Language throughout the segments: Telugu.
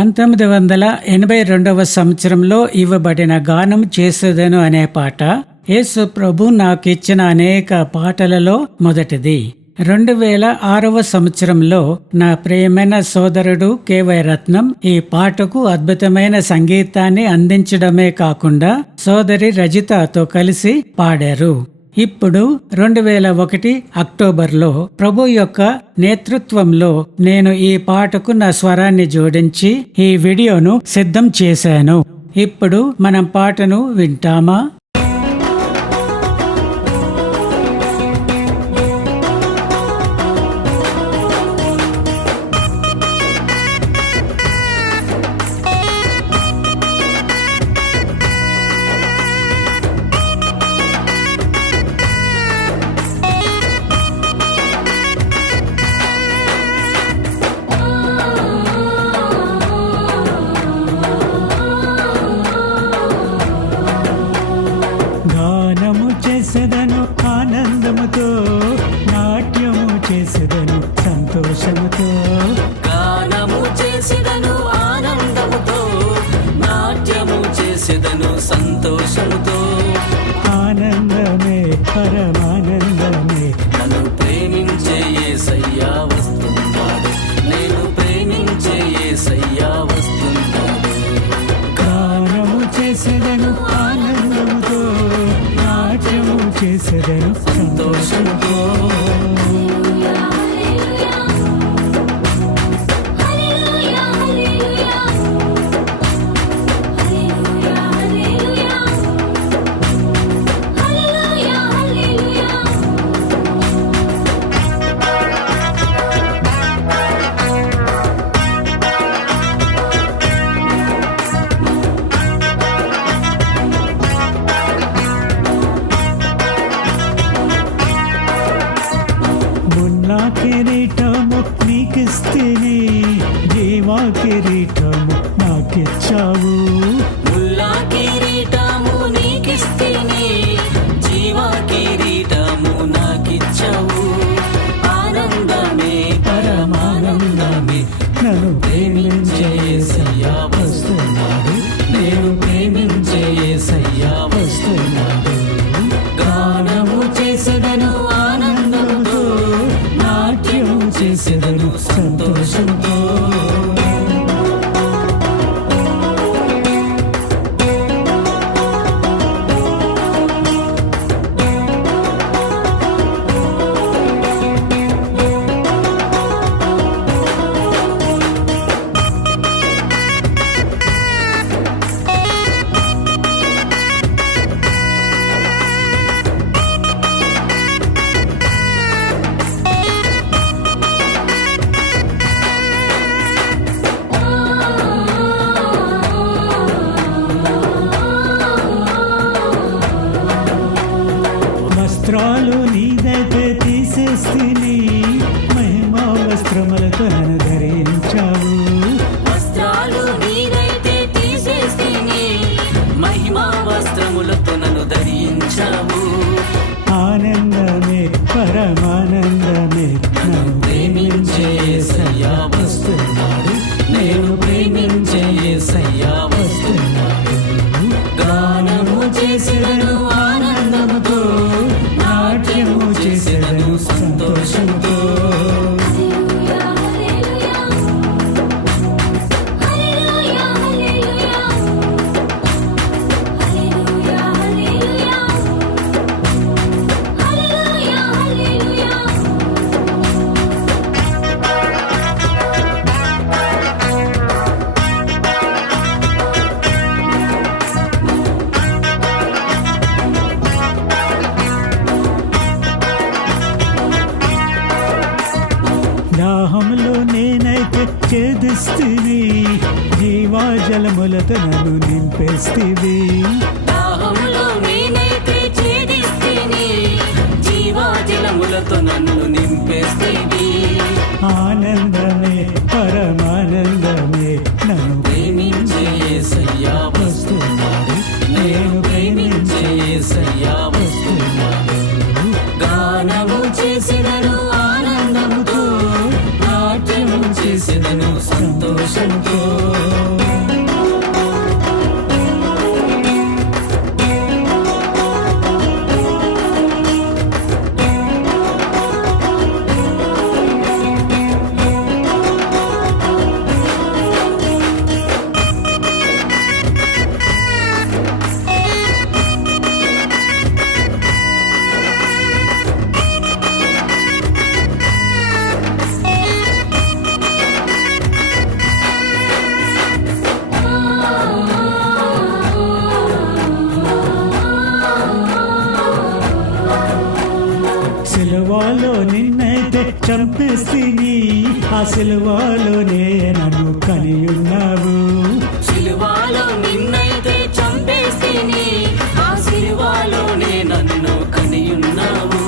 1982 సంవత్సరంలో ఇవ్వబడిన గానం చేసేదను అనే పాట యేసు ప్రభు నాకిచ్చిన అనేక పాటలలో మొదటిది. 2006 సంవత్సరంలో నా ప్రియమైన సోదరుడు కె.వై. రత్నం ఈ పాటకు అద్భుతమైన సంగీతాన్ని అందించడమే కాకుండా సోదరి రజితతో కలిసి పాడారు. ఇప్పుడు 2001 అక్టోబర్లో ప్రభు యొక్క నేతృత్వంలో నేను ఈ పాటకు నా స్వరాన్ని జోడించి ఈ వీడియోను సిద్ధం చేశాను. ఇప్పుడు మనం పాటను వింటామా? గానము చేసేదను ఆనందముతో, నాట్యము చేసేదను సంతోషముతో. గానము చేసేదను ఆనందముతో, నాట్యము చేసేదను సంతోషముతో. ఆనందమే పరమానందమే, నన్ను ప్రేమించే యేసయ్యా వస్తున్నాడు, నేను ప్రేమించే యేసయ్యా వస్తున్నాడు. గానము చేసేదను ఆనందముతో, నాట్యము చేసేదను సంతోషముతో. మున్నా కిరీటము నీకిస్తేనే, జీవా కిరీటము నాకిచ్చావు. ముల్లా కిరీటము నీకిస్తేనే, జీవా కిరీటము నాకిచ్చావు. ఆనందమే పరమానందమే, నన్ను ప్రేమించే యేసయ్యా వస్తున్నాడు, నేను ప్రేమించే యేసయ్యా వస్తున్నాడు. గానము చేసేదను ఆనందముతో, నాట్యము చేసేదను సంతోషంతో. వస్త్రాలు నీదైతే తీసేస్తేనే, మహిమా వస్త్రములతో నన్ను ధరించావు. వస్త్రాలు నీదైతే తీసేస్తేనే, మహిమా వస్త్రములతో నన్ను ధరించావు. ఆనందమే పరమానందమే, నన్ను ప్రేమించే యేసయ్యా వస్తున్నాడు, నేను ప్రేమించే యేసయ్యా వస్తున్నాడు. గానము చేసేదను ఆనందముతో, నాట్యము చేసేదను సంతోషంతో. దాహంలో నేనైతే ఛేదిస్తేనే, జీవా జలములతో నన్ను నింపేస్తేవి. దాహంలో నేనైతే ఛేదిస్తేనే, జీవాజలములతో నన్ను నింపేస్తేవి. ఆనందమే పరమానందమే, నన్ను ప్రేమించే యేసయ్యా వస్తున్నాడు, నేను ప్రేమించే యేసయ్యా వస్తున్నాడు. గానము చేసేదను ఆనందముతో, నాట్యము చేసేదను సంతోషంతో. చంపేస్తిని ఆ సిలువలోనే నన్ను కనియున్నావు. సిలువలో నిన్నైతే చంపేసిని, ఆ సిలువలోనే నన్ను కనియున్నావు.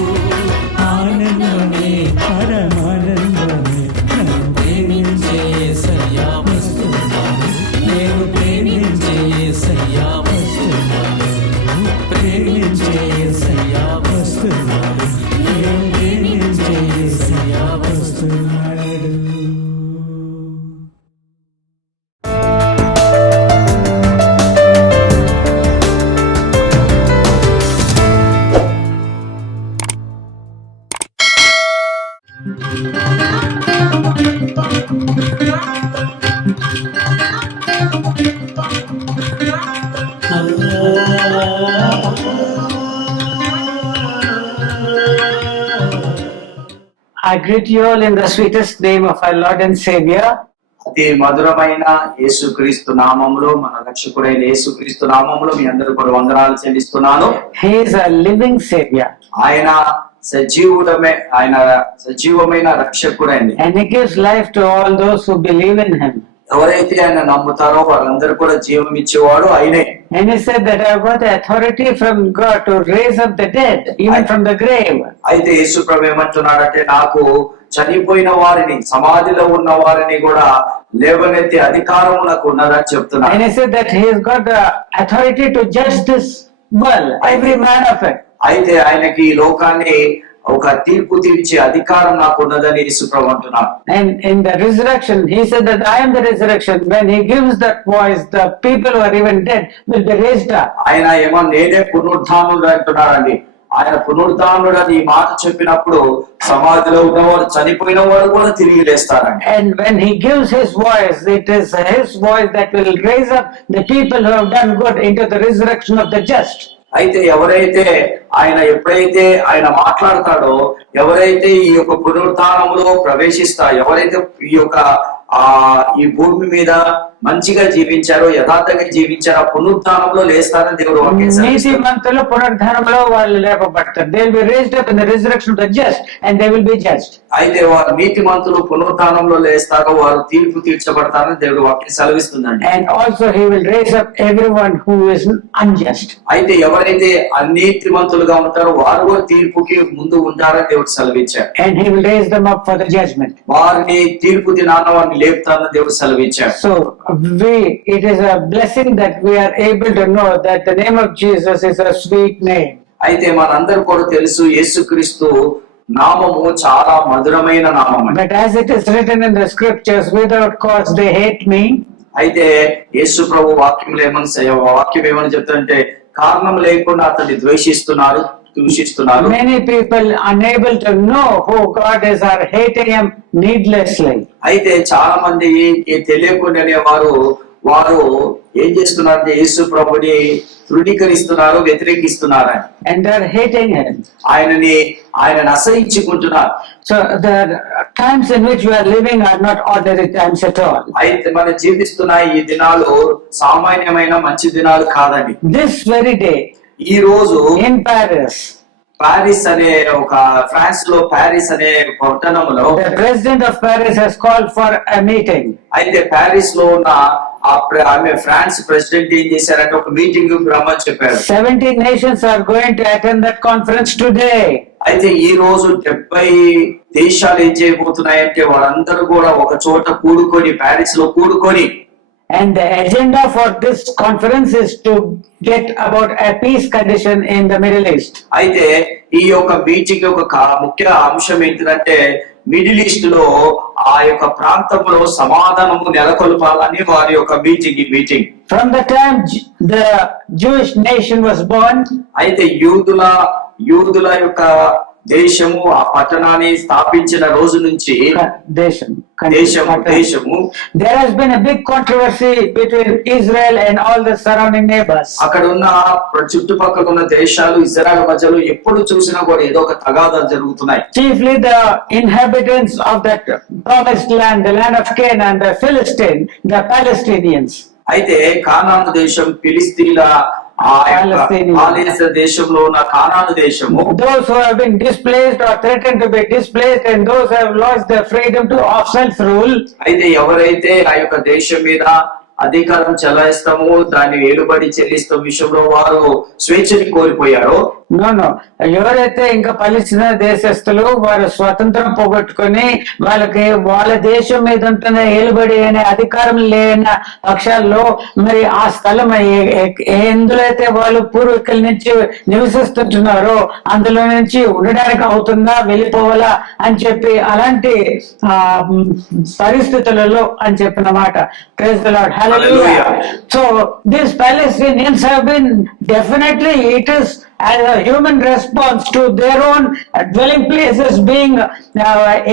ఆనందమే పరమానందమే నన్ను ప్రేమించే యేసయ్యా వస్తున్నాను, నేను ప్రేమించే యేసయ్యా వస్తున్నాను, ప్రేమించే యేసయ్యా వస్తున్నాను, నేను ప్రేమించే యేసయ్యా వస్తున్నాను. I greet you all in the sweetest name of our Lord and Savior. అతి మధురమైన యేసుక్రీస్తు నామములో, మన రక్షకుడైన యేసుక్రీస్తు నామములో మీ అందరూ కూడా వందనాలు చెల్లిస్తున్నాను. He is a living Savior ఆయన సజీవమైన రక్షకుడండి. and He gives life to all those who believe in Him. ఎవరైతే ఆయన నమ్ముతారో వారందరూ కూడా జీవం ఇచ్చేవాడు ఆయనే. And He said that I have got the authority from God to raise up the dead, even from the grave. అయితే యేసు ప్రభు ఏమంటున్నాడంటే, నాకు చనిపోయిన వారిని, సమాధిలో ఉన్న వారిని కూడా లేవనెత్తే అధికారం నాకు ఉన్నదని చెప్తున్నాడు. And He said that He has got the authority to judge this world, every man of it. అయితే ఆయనకి ఈ లోకాన్ని ఒక తీర్పు తీర్చే అధికారం నాకు ఉన్నదని యేసు ప్రభు అంటున్నాడు. And in the resurrection, He said that I am the resurrection. When He gives that voice, the people who are even dead will be raised up. ఆయన ఏమో నేనే పునరుద్ధానుడు అంటున్నాడండి. ఆయన పునరుద్ధానుడు అని ఈ మాట చెప్పినప్పుడు సమాధిలో ఉన్నవాడు, చనిపోయిన వాడు కూడా తిరిగి లేస్తారండి. And when He gives His voice, it is His voice that will raise up the people who have done good into the resurrection of the just. అయితే ఎవరైతే ఎప్పుడైతే ఆయన మాట్లాడతాడో, ఎవరైతే ఈ యొక్క పునరుద్ధానంలో ప్రవేశిస్తారో, ఎవరైతే ఈ భూమి మీద మంచిగా జీవించారో, యథార్థంగా జీవించారో, ఆ పునరుద్ధానంలో లేస్తారని దేవుడు వాక్యం సెలవిస్తుంది. నీతిమంతులు పునరుద్ధానంలో వాళ్ళు లేపబడతారు. They will be raised up in the resurrection of the just and they will be judged. అయితే వారు నీతిమంతులు పునరుద్ధానంలో లేస్తారో వారు తీర్పు తీర్చబడతారని దేవుడు వాక్యం సెలవిస్తుందండి. And also He will raise up everyone who is unjust. అయితే ఎవరైతే అనీతిమంతులుగా ఉంటారో వారు కూడా తీర్పుకి ముందు ఉంటారని దేవుడు సెలవిచ్చారు. And He will raise them up for the judgment. వారిని తీర్పు దినాన వారిని లేపుతారని దేవుడు సెలవిచ్చారు. So it is a blessing that we are able to know that the name of Jesus is a sweet name. అయితే మనందరూ కూడా తెలుసు, యేసుక్రీస్తు నామము చాలా మధురమైన నామం. But as it is written in the scriptures, without cause they hate me. అయితే యేసు ప్రభు వాక్యం ఏమని చెప్తారంటే, కారణం లేకుండా అతన్ని ద్వేషిస్తున్నారు, దూషిస్తున్నారు. Many people unable to know who God is are hating Him needlessly. అయితే చాలా మంది తెలియకుండానే వారు ఏం చేస్తున్నారంటే యేసు ప్రభుని తృణీకరిస్తున్నారు, వ్యతిరేకిస్తున్నారు. And they are hating Him. ఆయనని అసహించుకుంటున్నారు. So the times in which we are living are not ordinary times at all. అయితే మనం జీవిస్తున్న ఈ దినాలు సామాన్యమైన మంచి దినాలు కాదండి. This very day ఈ రోజు in Paris, ఫ్రాన్స్ లో ప్యారిస్ అనే పట్టణంలో the president of Paris has called for a meeting. అయితే ప్యారిస్ లో ఉన్న ఆమె ఫ్రాన్స్ ప్రెసిడెంట్ ఏం చేశారంటే ఒక మీటింగ్ రమ్మని చెప్పారు. 17 nations are going to attend that conference today. అయితే ఈ రోజు 70 దేశాలు ఏం చేయబోతున్నాయంటే వాళ్ళందరూ కూడా ఒక చోట కూడుకొని, ప్యారిస్ లో కూడుకొని, and the agenda for this conference is to get about a peace condition in the Middle East. అయితే ఈ యొక్క మీటింగ్ యొక్క ముఖ్య అంశం ఏంటంటే, మిడిల్ ఈస్ట్ లో ఆ యొక్క ప్రాంతంలో సమాధానము నెలకొల్పాలని వారి యొక్క meeting. From the time the Jewish nation was born, అయితే యూదుల యొక్క దేశము, ఆ పట్టణాన్ని స్థాపించిన రోజు నుంచి దేశము there has been a big controversy between Israel and all the surrounding neighbors. అక్కడ ఉన్న చుట్టుపక్కల ఉన్న దేశాలు, ఇజ్రాయెల్ మధ్యలో ఎప్పుడు చూసినా కూడా ఏదో ఒక తగాదాలు జరుగుతున్నాయి. Chiefly the inhabitants of that promised land, the land of Canaan, the Philistine, the Palestinians. అయితే కానాను దేశం, ఫిలిస్తీన్ల ఆ యొక్క Palestinian. పాలస్తీనా దేశంలో ఉన్న కానాను దేశము, Those who have been displaced or threatened to be displaced, and those who have lost their freedom of self-rule. అయితే ఎవరైతే ఆ యొక్క దేశం మీద అధికారం చెలాయిస్తాము, దాన్ని ఏలుబడి చెల్లిస్తాం విషయంలో వారు స్వేచ్ఛని కోల్పోయారో, No. ఎవరైతే ఇంకా పలిచిన దేశస్తులు వారు స్వతంత్రం పోగొట్టుకొని వాళ్ళకి వాళ్ళ దేశం మీద ఉంటున్న ఏలుబడి అనే అధికారం లేని పక్షాల్లో మరి ఆ స్థలం ఎందులో అయితే వాళ్ళు పూర్వీకుల నుంచి నివసిస్తుంటున్నారో అందులో నుంచి ఉండడానికి అవుతుందా, వెళ్ళిపోవాలా అని చెప్పి అలాంటి పరిస్థితులలో అని చెప్పిన మాట. Praise the Lord. Hallelujah. So these Palestinians have been definitely, it is as a human response to their own dwelling places being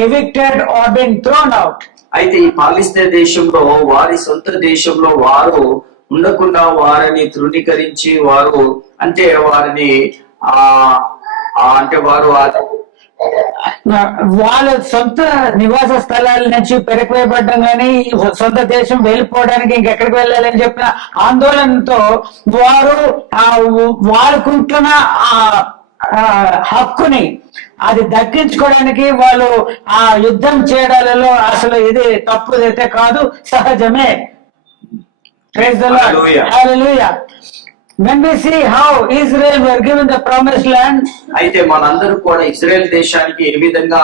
evicted or being thrown out. అయితే ఈ పాలిస్తీనా దేశంలో వారి సొంత దేశంలో వారు ఉండకుండా వారిని తృణీకరించి వారు అంటే వారిని అంటే వారు వాళ్ళ సొంత నివాస స్థలాల నుంచి పెరిగిపోయబడ్డం కానీ సొంత దేశం వెళ్ళిపోవడానికి ఇంకెక్కడికి వెళ్ళాలని చెప్పిన ఆందోళనతో వారు వాడుకుంటున్న హక్కుని అది దక్కించుకోవడానికి వాళ్ళు ఆ యుద్ధం చేయడాలలో అసలు ఇది తప్పుదైతే కాదు, సహజమే. Praise the Lord. Hallelujah. When we see how Israel were given the promised land, అయితే మనందరూ కూడా ఇజ్రాయెల్ దేశానికి ఏ విధంగా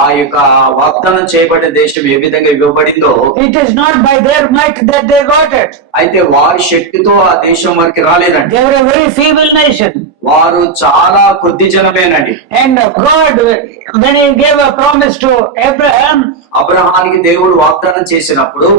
ఆ యొక్క వాగ్దానం చేయబడిన దేశం ఏ విధంగా ఇవ్వబడిందో, it is not by their might that they got it. అయితే వారి శక్తితో ఆ దేశం వారికి రాలేదండి. They were a very feeble nation. వారు చాలా కొద్ది జనమేనండి. And God, when he gave a promise to Abraham, అబ్రహానికి దేవుడు వాగ్దానం చేసినప్పుడు,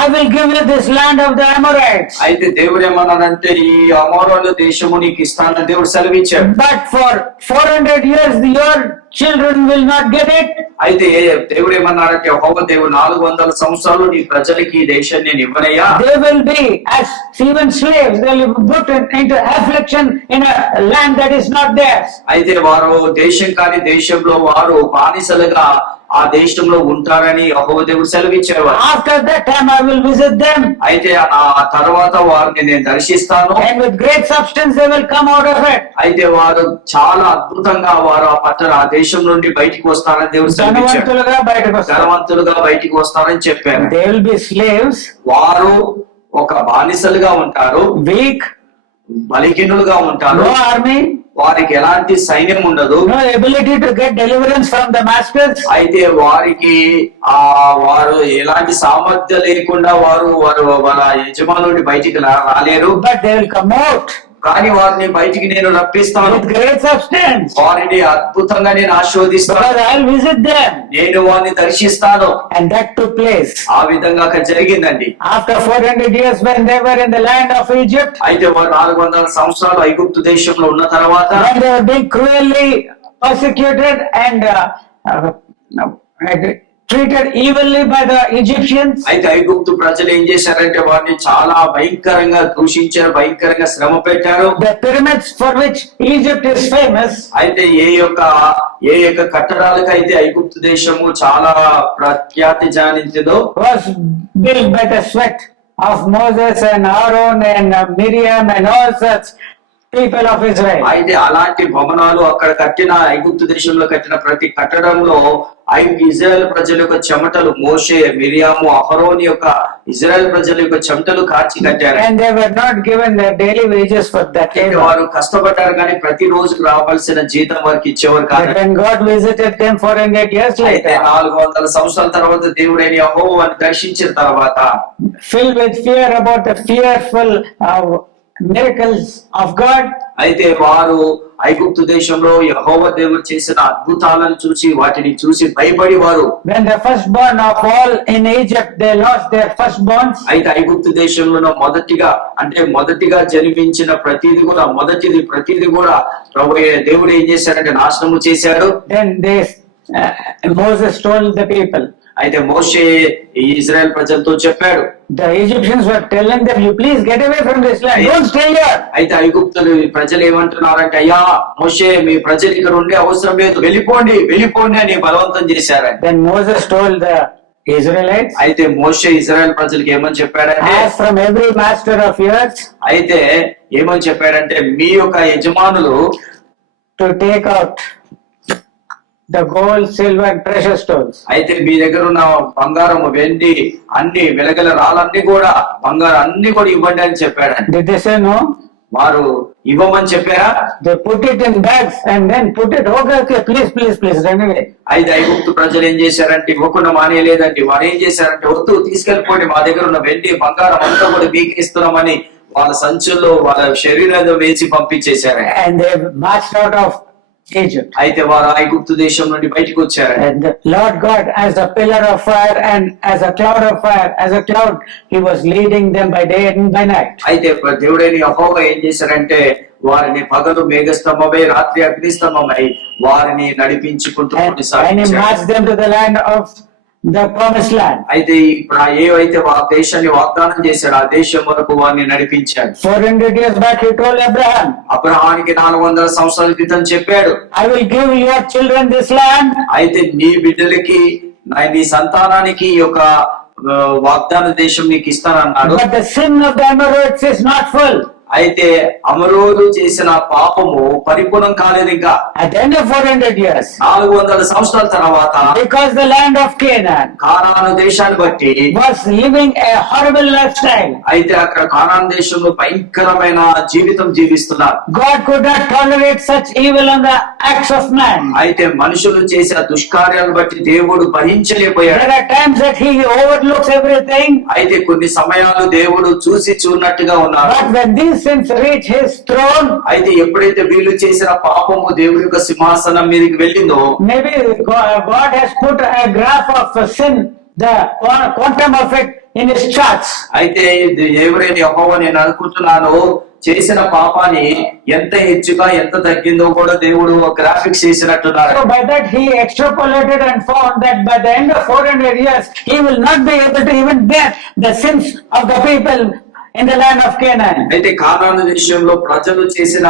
I will give you this land of the Amorites. అయితే దేవుడు ఏమన్నాడంటే ఈ అమోరాల దేశము నీకు ఇస్తానని దేవుడు సెలవిచ్చాడు. But for 400 years your children will not get it. అయితే దేవుడు ఏమన్నాడంటే యెహోవా దేవుడు 400 సంవత్సరాలు నీ ప్రజలకి ఈ దేశాన్ని నేను ఇవ్వనయ్యా. They will be as even slaves. They will be put into affliction in a land that is not theirs. అయితే వారు దేశం కాని దేశంలో వారు బానిసలుగా ఆ దేశంలో ఉంటారని యెహోవా దేవుడు సెలవిచ్చారు. After that time I will visit them. అయితే ఆ తర్వాత వారిని నేను దర్శిస్తాను. And with great substance they will come out of it. అయితే వారు చాలా అద్భుతంగా వారు ఆ దేశం నుండి బయటికి వస్తారని దేవుడు సెలవిచ్చారు. ధనవంతులుగా బయటికి వస్తారని చెప్పారు. They will be slaves. వారు ఒక బానిసలుగా ఉంటారు, weak, బలహీనులుగా ఉంటారు, no army, వారికి ఎలాంటి సైన్యం ఉండదు, no ability to get deliverance from the masters. అయితే వారికి వారు ఎలాంటి సామర్థ్యం లేకుండా వారు వాళ్ళ యజమానుల నుండి బయటికి రాలేరు. But they will come out. కానీ వారిని బయటికి నేను రప్పిస్తాను, with great substance. వారిని అద్భుతంగా నేను ఆశీర్వదిస్తాను, Because I will visit them. నేను వారిని దర్శిస్తాను. And that took place. ఆ విధంగా అక్కడ జరిగిందండి. After 400 years when they were in the land of Egypt, అయితే వారు 400 సంవత్సరాలు ఐగుప్తు దేశంలో ఉన్న తర్వాత, when they were being cruelly persecuted and treated evilly by the Egyptians. అయితే ఐగుప్తు ప్రజలు ఏం చేశారంటే వారిని చాలా భయంకరంగా దూషించారు, భయంకరంగా శ్రమ పెట్టారు. The pyramids for which Egypt is famous, అయితే ఏ యొక్క కట్టడాలకైతే ఐగుప్తు దేశము చాలా ప్రఖ్యాతి జానించిందో, was built by the sweat of Moses and Aaron and Miriam and all such people of Israel. అయితే అలాంటి భవనాలు అక్కడ కట్టిన ఐగుప్తు దేశంలో కట్టిన ప్రతి కట్టడంలో ఇజ్రాయెల్ ప్రజల యొక్క చెమటలు, మోషే, మిరియాము, అహరోని యొక్క ఇజ్రాయెల్ ప్రజల యొక్క చెమటలు కార్చి కట్టారు. And they were not given their daily wages for that. వారు కష్టపడ్డారు కానీ ప్రతి రోజు రావాల్సిన జీతం వారికి ఇచ్చేవారు కాదు. But when God visited them 400 years అయితే later, 400 సంవత్సరాల తర్వాత దేవుడైన యెహోవాను దర్శించిన తర్వాత, filled with fear about the fearful miracles of God, అయితే వారు ఐగుప్తు దేశంలో యెహోవా దేవుడు చేసిన అద్భుతాలను చూసి వాటిని చూసి భయపడి వారు, when the firstborn of all in Egypt they lost their firstborns, అయితే ఐగుప్తు దేశంలో మొదటిగా జన్మించిన ప్రతిది కూడా ప్రభువైన దేవుడు ఏం చేశారంటే నాశనము చేశాడు. then Moses told the people, అయితే మోషే ఇజ్రాయెల్ ప్రజలతో చెప్పాడు, the Egyptians were telling them, you please get away from this land, don't stay here. అయితే ఐగుప్తులు ప్రజలు ఏమంటున్నారంటే, అయ్యా మోషే మీ ప్రజలు ఇక్కడ ఉండే అవసరం లేదు, వెళ్ళిపోండి అని బలవంతం చేశారంట. Then Moses told the Israelites, అయితే మోషే ఇజ్రాయెల్ ప్రజలకు ఏమని చెప్పాడంటే, as from every master of yours, అయితే ఏమని చెప్పాడంటే మీ యొక్క యజమానులు to take out the gold, silver, and precious stones. అయితే మీ దగ్గర ఉన్న బంగారం, వెండి, అన్ని వెలగల రాళ్ళన్నీ కూడా, బంగారం అన్ని కూడా ఇవ్వండి అని చెప్పాడండి. Did they say no? వారు ఇవ్వమని చెప్పారా? They put it in bags and then put it, okay, please, run away. అయితే ఐగుప్తు ప్రజలు ఏం చేశారంటే ఇవ్వకుండా మానేయలేదండి. వారు ఏం చేశారంటే వద్దు, తీసుకెళ్ళిపోండి, మా దగ్గర ఉన్న వెండి బంగారం అంతా కూడా మీకు ఇస్తున్నామని వాళ్ళ సంచుల్లో వాళ్ళ శరీరంలో వేసి పంపించేశారు. And they marched out of Egypt. అయితే వారు ఐగుప్తు దేశం నుండి బయటకు వచ్చారు. And the Lord God, as a pillar of fire and as a cloud of fire, as a cloud, He was leading them by day and by night. అయితే దేవుడైన యెహోవా ఏం చేశారంటే వారిని పగలు మేఘస్తంభమై రాత్రి అగ్నిస్తంభమై వారిని నడిపించుకుంటూ And He marched them to the land of the promised land. అయితే ఇప్పుడు ఏవైతే దేశాన్ని వాగ్దానం చేశాడు ఆ దేశం వరకు వారిని నడిపించాడు. 400 years back He told Abraham, అబ్రహానికి 400 సంవత్సరాల క్రితం చెప్పాడు, I will give your children this land. అయితే నీ బిడ్డలకి నీ సంతానానికి ఈ యొక్క వాగ్దాన దేశం నీకు ఇస్తానన్నాడు. But the sin of the Amorites is not full. అయితే అమరోదు చేసిన పాపము పరిపూర్ణం కాలేదు ఇంకా. At the end of 400 years, 400 సంవత్సరాల తర్వాత because the land of Canaan Canaan దేశాన్ని బట్టి was living a horrible lifestyle, అయితే అక్కడ కానాను దేశంలో భయంకరమైన జీవితం జీవిస్తున్నారు. God could not tolerate such evil on the acts of man. అయితే మనుషులు చేసిన దుష్కార్యాలను బట్టి దేవుడు భరించలేకపోయాడు. There are times that He overlooks everything, అయితే కొన్ని సమయాలు దేవుడు చూసి చూడనట్టుగా ఉన్నారు. but when these sins reach His throne, అయితే ఎప్పుడైతే వీళ్ళు చేసిన పాపము దేవుడి యొక్క సింహాసనం మీదకి వెళ్ళిందో, maybe God has put a graph of sin, the quantum of it, in His charts. అయితే ఎవరైనా యెహోవా నేను అనుకుంటున్నాను చేసిన పాపాన్ని ఎంత హెచ్చుగా ఎంత తగ్గిందో కూడా దేవుడు గ్రాఫిక్స్ చేసినట్టున్నారు. So by that He extrapolated and found that by the end of 400 years He will not be able to even bear the sins of the people in the land of Canaan. అయితే కానాను దేశంలో ప్రజలు చేసిన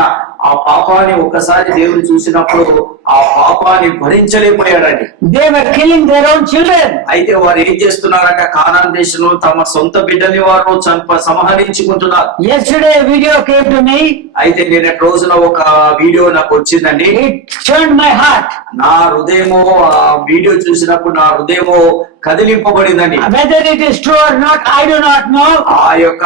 ఆ పాపాన్ని ఒకసారి దేవుడు చూసినప్పుడు ఆ పాపాన్ని భరించలేకపోయాడండి. They were killing their own children. అయితే వారు ఏం చేస్తున్నారంటే కానాను దేశంలో తమ సొంత బిడ్డని వారు సంహరించుకుంటున్నారు. Yesterday a video came to me. అయితే నిన్నటి రోజున ఒక వీడియో నాకు వచ్చిందండి. It churned my heart. నా హృదయము ఆ వీడియో చూసినప్పుడు నా హృదయము కదిలింపబడిందండి. Whether it is true or not, I do not know. ఆ యొక్క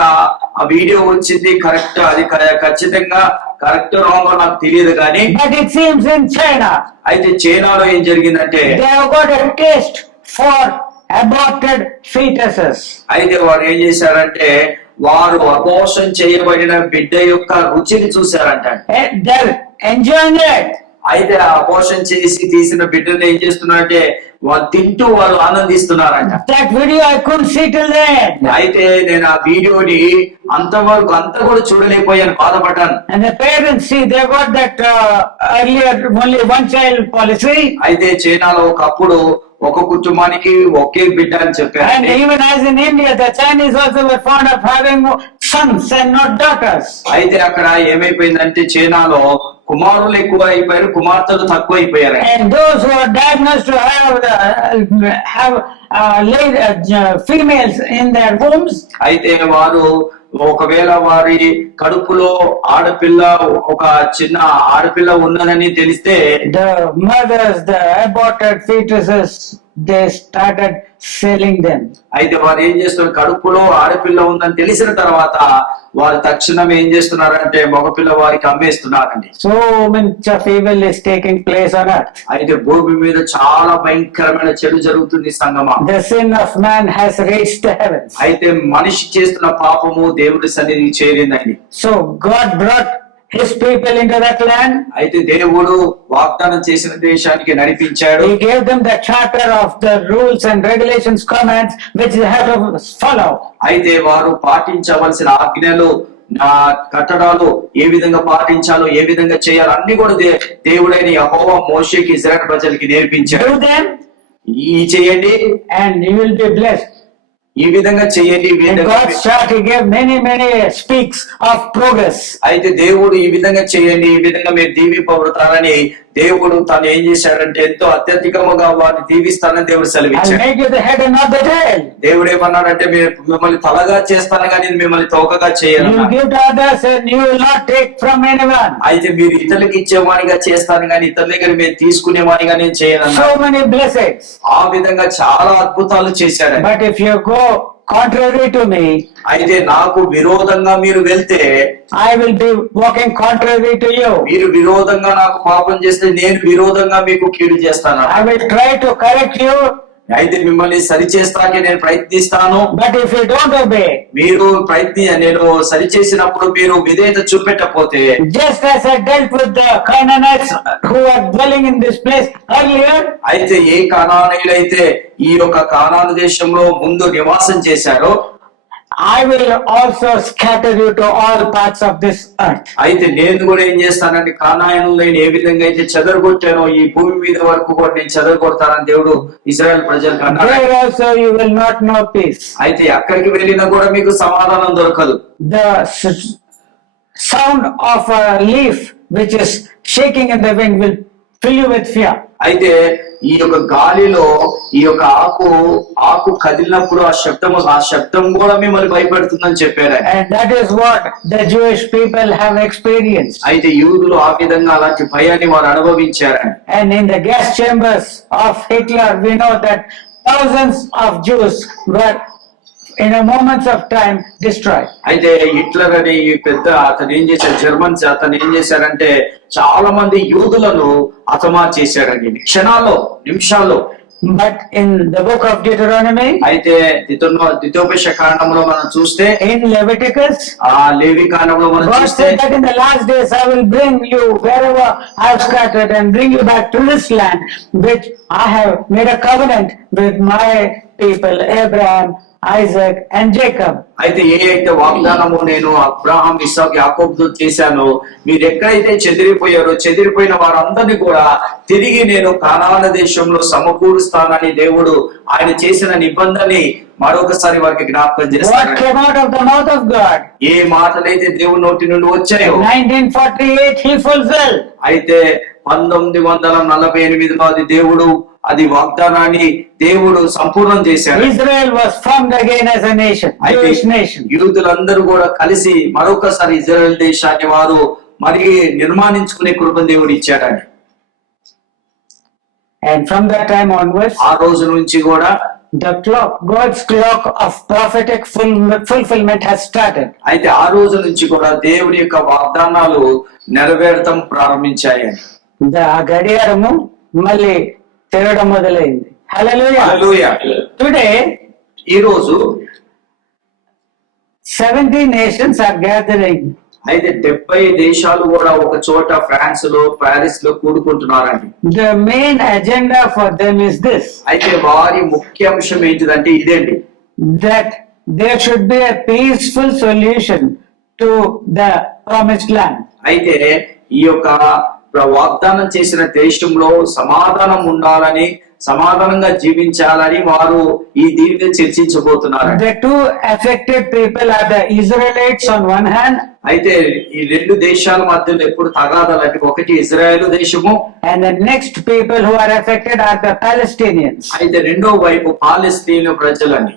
ఆ వీడియో వచ్చింది కరెక్ట్, అది ఖచ్చితంగా కరెక్ట్ రాంగ్ నాకు తెలియదు కానీ, But it seems in China, అయితే చైనాలో ఏం జరిగిందంటే they have got a taste for aborted fetuses. అయితే వారు ఏం చేశారంటే వారు అబోర్షన్ చేయబడిన బిడ్డ యొక్క రుచిని చూశారంట. They're enjoying it. అయితే ఆ అబోర్షన్ చేసి తీసిన బిడ్డను ఏం చేస్తున్నారంటే వాళ్ళు తింటూ వాళ్ళు ఆనందిస్తున్నారంట. That video I couldn't see till then. అయితే నేను ఆ వీడియోని అంతవరకు అంతా కూడా చూడలేకపోయాను, బాధపడ్డాను. And the parents see they got that earlier only one child policy. అయితే చైనాలో ఒకప్పుడు ఒక కుటుంబానికి ఒకే బిడ్డ అని చెప్పారు. And even as in India, the Chinese also were fond of having sons and not daughters. అయితే అక్కడ ఏమైపోయిందంటే చైనాలో కుమారులు ఎక్కువ అయిపోయారు, కుమార్తెలు తక్కువ అయిపోయారు. And those who are diagnosed to have females in their wombs, అయితే వారు ఒకవేళ వారి కడుపులో ఆడపిల్ల ఒక చిన్న ఆడపిల్ల ఉన్నదని తెలిస్తే the mothers, the aborted fetuses, they started selling them. అయితే వారు ఏం చేస్తున్నారు, కడుపులో ఆడపిల్ల ఉందని తెలిసిన తర్వాత వారు తక్షణం ఏం చేస్తున్నారంటే మగపిల్ల వారికి అమ్మేస్తున్నారండి. So much of evil is taking place on earth. అయితే భూమి మీద చాలా భయంకరమైన చెడు జరుగుతుంది సంగమా. The sin of man has reached the heavens. అయితే మనిషి చేస్తున్న పాపము దేవుడి సన్నిధికి చేరిందండి. So God brought His people into that land. అయితే దేవుడు వాగ్దానం చేసిన దేశానికి నడిపించాడు. He gave them the charter of the rules and regulations, commands which they have to follow. అయితే వారు పాటించవలసిన ఆజ్ఞలు కట్టడాలు ఏ విధంగా పాటించాలో ఏ విధంగా చేయాలో అన్ని కూడా దేవుడైన యెహోవా మోషేకి ఇశ్రాయేలు ప్రజలకి నేర్పించాడు. Do them ఈ చేయండి and you will be blessed. ఈ విధంగా చేయండి. In God's chart He gave many speaks of progress. అయితే దేవుడు ఈ విధంగా చేయండి, ఈ విధంగా మీరు దీవింపబడతారని దేవుడు తను ఏం చేశాడంటే ఎంతో అత్యధికముగా వారిని దీవిస్తానని దేవుడు I'll సెలవిచ్చాడు. make you the head and not the tail. దేవుడు ఏమన్నాడంటే మిమ్మల్ని తలగా చేస్తాను కానీ మిమ్మల్ని తోకగా You చేయను. will give to others and you will not take from anyone. అయితే మీరు ఇతరులకు ఇచ్చేవానిగా చేస్తాను కానీ ఇతరుల దగ్గర మీరు తీసుకునేవానిగా నేను చేయను. So many blessings. ఆ విధంగా చాలా అద్భుతాలు చేశాడు. But if you go contrary to me, అయితే నాకు విరోధంగా మీరు వెళ్తే I will be walking contrary to you. మీరు విరోధంగా నాకు పాపం చేస్తే నేను విరోధంగా మీకు కీడు చేస్తాను. I will try to correct you. అయితే మిమ్మల్ని సరిచేస్తానికి నేను ప్రయత్నిస్తాను. But if you don't obey, మీరు నేను సరిచేసినప్పుడు మీరు విధేయత చూపెట్టకపోతే just as I dealt with the Canaanites who are dwelling in this place earlier, అయితే ఏ కానానీయులైతే ఈ యొక్క కానాను దేశంలో ముందు నివాసం చేశారో I will also scatter you to all parts of this earth. అయితే నేను కూడా ఏం చేస్తానంటే కానాయనులు నేను ఏ విధంగా అయితే చెదరగొట్టానో ఈ భూమి మీద వరకు కూడా నేను చెదరగొడతానని దేవుడు ఇశ్రాయేల్ ప్రజలకు అన్నాడు. There also you will not know peace. అయితే అక్కడికి వెళ్ళినా కూడా మీకు సమాధానం దొరకదు. The sound of a leaf which is shaking in the wind will fill you with fear. అయితే ఈ యొక్క గాలిలో ఈ యొక్క ఆకు కదిలినప్పుడు ఆ శబ్దం కూడా మిమ్మల్ని భయపెడుతుందని చెప్పారు ఆయన. And that is what the Jewish people have experienced. అయితే యూదులు ఆ విధంగా అలాంటి భయాన్ని వారు అనుభవించారు. And in the gas chambers of Hitler, we know that thousands of Jews were in a moments of time destroyed. అయితే హిట్లర్ అనే ఈ పెద్ద అతను ఏం చేశారు, జర్మన్స్ అతను ఏం చేశారంటే చాలా మంది యూదులను హతమార్చేశారండి చేశారండి నిమిషాల్లో. But in the book of Deuteronomy, అయితే ద్వితోపదేశ కాండంలో మనం చూస్తే in Leviticus, ఆ లేవి కాండంలో మనం God చూస్తే said that in the last days I will bring you wherever I have scattered and bring you back to this land which I have made a covenant with my people Abraham, Isaac and Jacob. అయితే అయితే వాగ్దానము నేను అబ్రహాం, ఇస్సాకు, యాకోబుతో చేశాను, మీరు ఎక్కడైతే చెదిరిపోయిన వారందరినీ కూడా తిరిగి నేను కానాను దేశంలో సమకూరుస్తానని దేవుడు ఆయన చేసిన నిబంధనని మరొకసారి వారికి జ్ఞాపకం చేస్తాడు. What came out of the mouth of God? ఏ మాటలైతే దేవుని నోటి నుండి వచ్చాయో 1948 he fulfilled. అయితే 1948లో అది వాగ్దానాన్ని దేవుడు సంపూర్ణం చేశాడు. Israel was formed again as a nation, Jewish nation. యూదులందరూ కూడా కలిసి మరొకసారి ఇజ్రాయెల్ దేశాన్ని వారు మరి నిర్మాణించుకునే కృపను దేవుడు ఇచ్చాడని. And from that time onwards, ఆ రోజు నుంచి కూడా God's clock of prophetic fulfillment has started. అయితే ఆ రోజు నుంచి కూడా దేవుని యొక్క వాగ్దానాలు నెరవేరటం ప్రారంభించాయి. గడియారము మళ్ళీ తిరగడం మొదలైంది. హల్లెలూయా. Today, ఈ రోజు 70 nations are gathering. అయితే 70 దేశాలు కూడా ఒక చోట ఫ్రాన్స్ లో, ప్యారిస్ లో కూడుకుంటున్నారండి. The main agenda for them is this. అయితే వారి ముఖ్య అంశం ఏంటిదంటే ఇదేంటి, that there should be a peaceful solution to the promised land. అయితే ఈ యొక్క వాగ్దానం చేసిన దేశంలో సమాధానం ఉండాలని, సమాధానంగా జీవించాలని వారు ఈ దీని మీద చర్చించబోతున్నారు. The two affected people are the Israelites on one hand, అయితే ఈ రెండు దేశాల మధ్యలో ఎప్పుడు తగాదాలంటే ఒకటి ఇజ్రాయెల్ దేశము, and the next people who are affected are the Palestinians. అయితే రెండో వైపు పాలస్తీన్ ప్రజలని.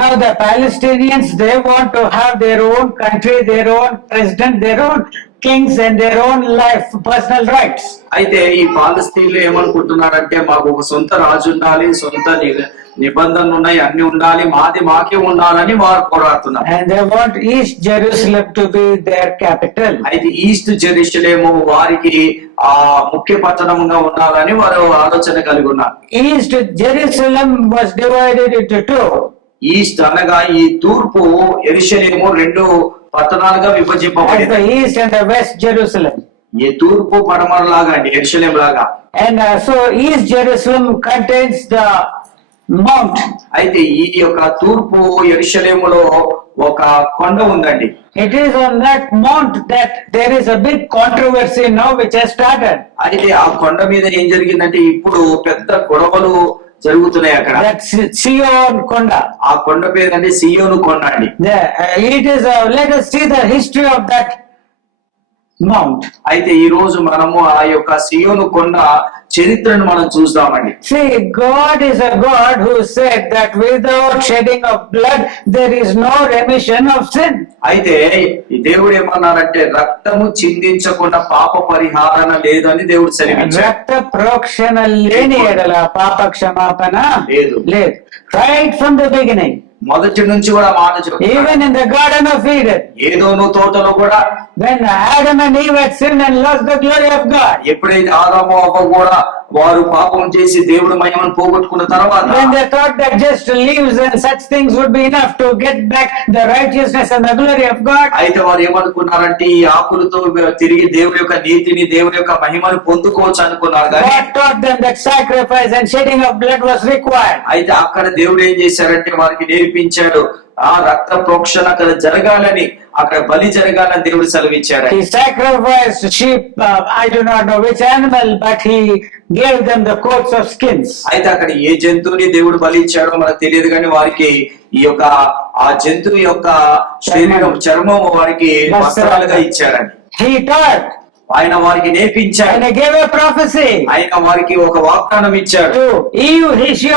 Now the Palestinians, they want to have their own country, their own president, their own kings and their own life, personal rights. అయితే ఈ పాలస్తీన్లు ఏమనుకుంటున్నారంటే మాకు ఒక సొంత రాజు ఉండాలి, సొంత నిబంధనలు ఉన్నాయి, అన్ని ఉండాలి, మాకే ఉండాలని వారు పోరాడుతున్నారు. And they want East Jerusalem to be their capital. అయితే ఈస్ట్ జెరూసలేము వారికి ఆ ముఖ్య పట్టణంగా ఉండాలని వారు ఆలోచన కలిగి ఉన్నారు. East Jerusalem was divided into two. East అనగా ఈ తూర్పు యెరూషలేము రెండు పట్టణాలుగా As విభజింపబడింది. the East and the West Jerusalem. ఈ తూర్పు పడమర లాగా అండి, యెరూషలేం లాగా. And so East Jerusalem contains the mount. అయితే ఈ యొక్క తూర్పు యెరూషలేములో ఒక కొండ ఉందండి. It is on that mount that there is a big controversy now which has started. అయితే ఆ కొండ మీద ఏం జరిగిందంటే ఇప్పుడు పెద్ద గొడవలు జరుగుతున్నాయి అక్కడ. That Sion Konda. ఆ కొండ పేరు సియోను కొండ అండి. It is let us see the history of that mount. అయితే ఈ రోజు మనము ఆ యొక్క సియోను కొండ చరిత్రను మనం చూద్దామండి. See, God is a God who said that without shedding of blood, there is no remission of sin. అయితే ఈ దేవుడు ఏమన్నారంటే రక్తము చిందించకుండా పాప పరిహారణ లేదని దేవుడు సెలవించాడు. రక్త ప్రోక్షణ లేని ఎడల పాప క్షమాపణ లేదు. లేదు. Right from the beginning. మొదటి నుంచి కూడా మాట చెప్తాడు. Even in the Garden of Eden, ఏదోను తోటలో కూడా when Adam and Eve had sinned and lost the glory of God, ఎప్పుడైతే ఆదాము అవ్వ కూడా వారు పాపం చేసి దేవుడు మహిమను పోగొట్టుకున్న తర్వాత when they thought that just leaves and such things would be enough to get back the righteousness and the glory of God, అయితే వారు ఏమనుకున్నారంటే ఈ ఆకులతో తిరిగి దేవుడి యొక్క నీతిని దేవుడి యొక్క మహిమను పొందుకోవచ్చు అనుకున్నారు కానీ God taught them that sacrifice and shedding of blood was required. అయితే అక్కడ దేవుడు ఏం చేశారంటే వారికి నేర్పించాడు ఆ రక్త ప్రోక్షణ అక్కడ జరగాలని అక్కడ బలి జరగాలని దేవుడు సెలవిచ్చాడు. He sacrificed sheep, I do not know which animal, but he gave them the coats of skins. అయితే అక్కడ ఏ జంతువుని దేవుడు బలి ఇచ్చాడో మనకు తెలియదు కానీ వారికి ఈ యొక్క ఆ జంతువు యొక్క శరీరం చర్మం వారికి వస్త్రాలుగా ఇచ్చాడని He taught ఆయన వారికి నేర్పించాడు. and he gave a prophecy ఆయన వారికి ఒక వాగ్దానం ఇచ్చాడు. to Eve. He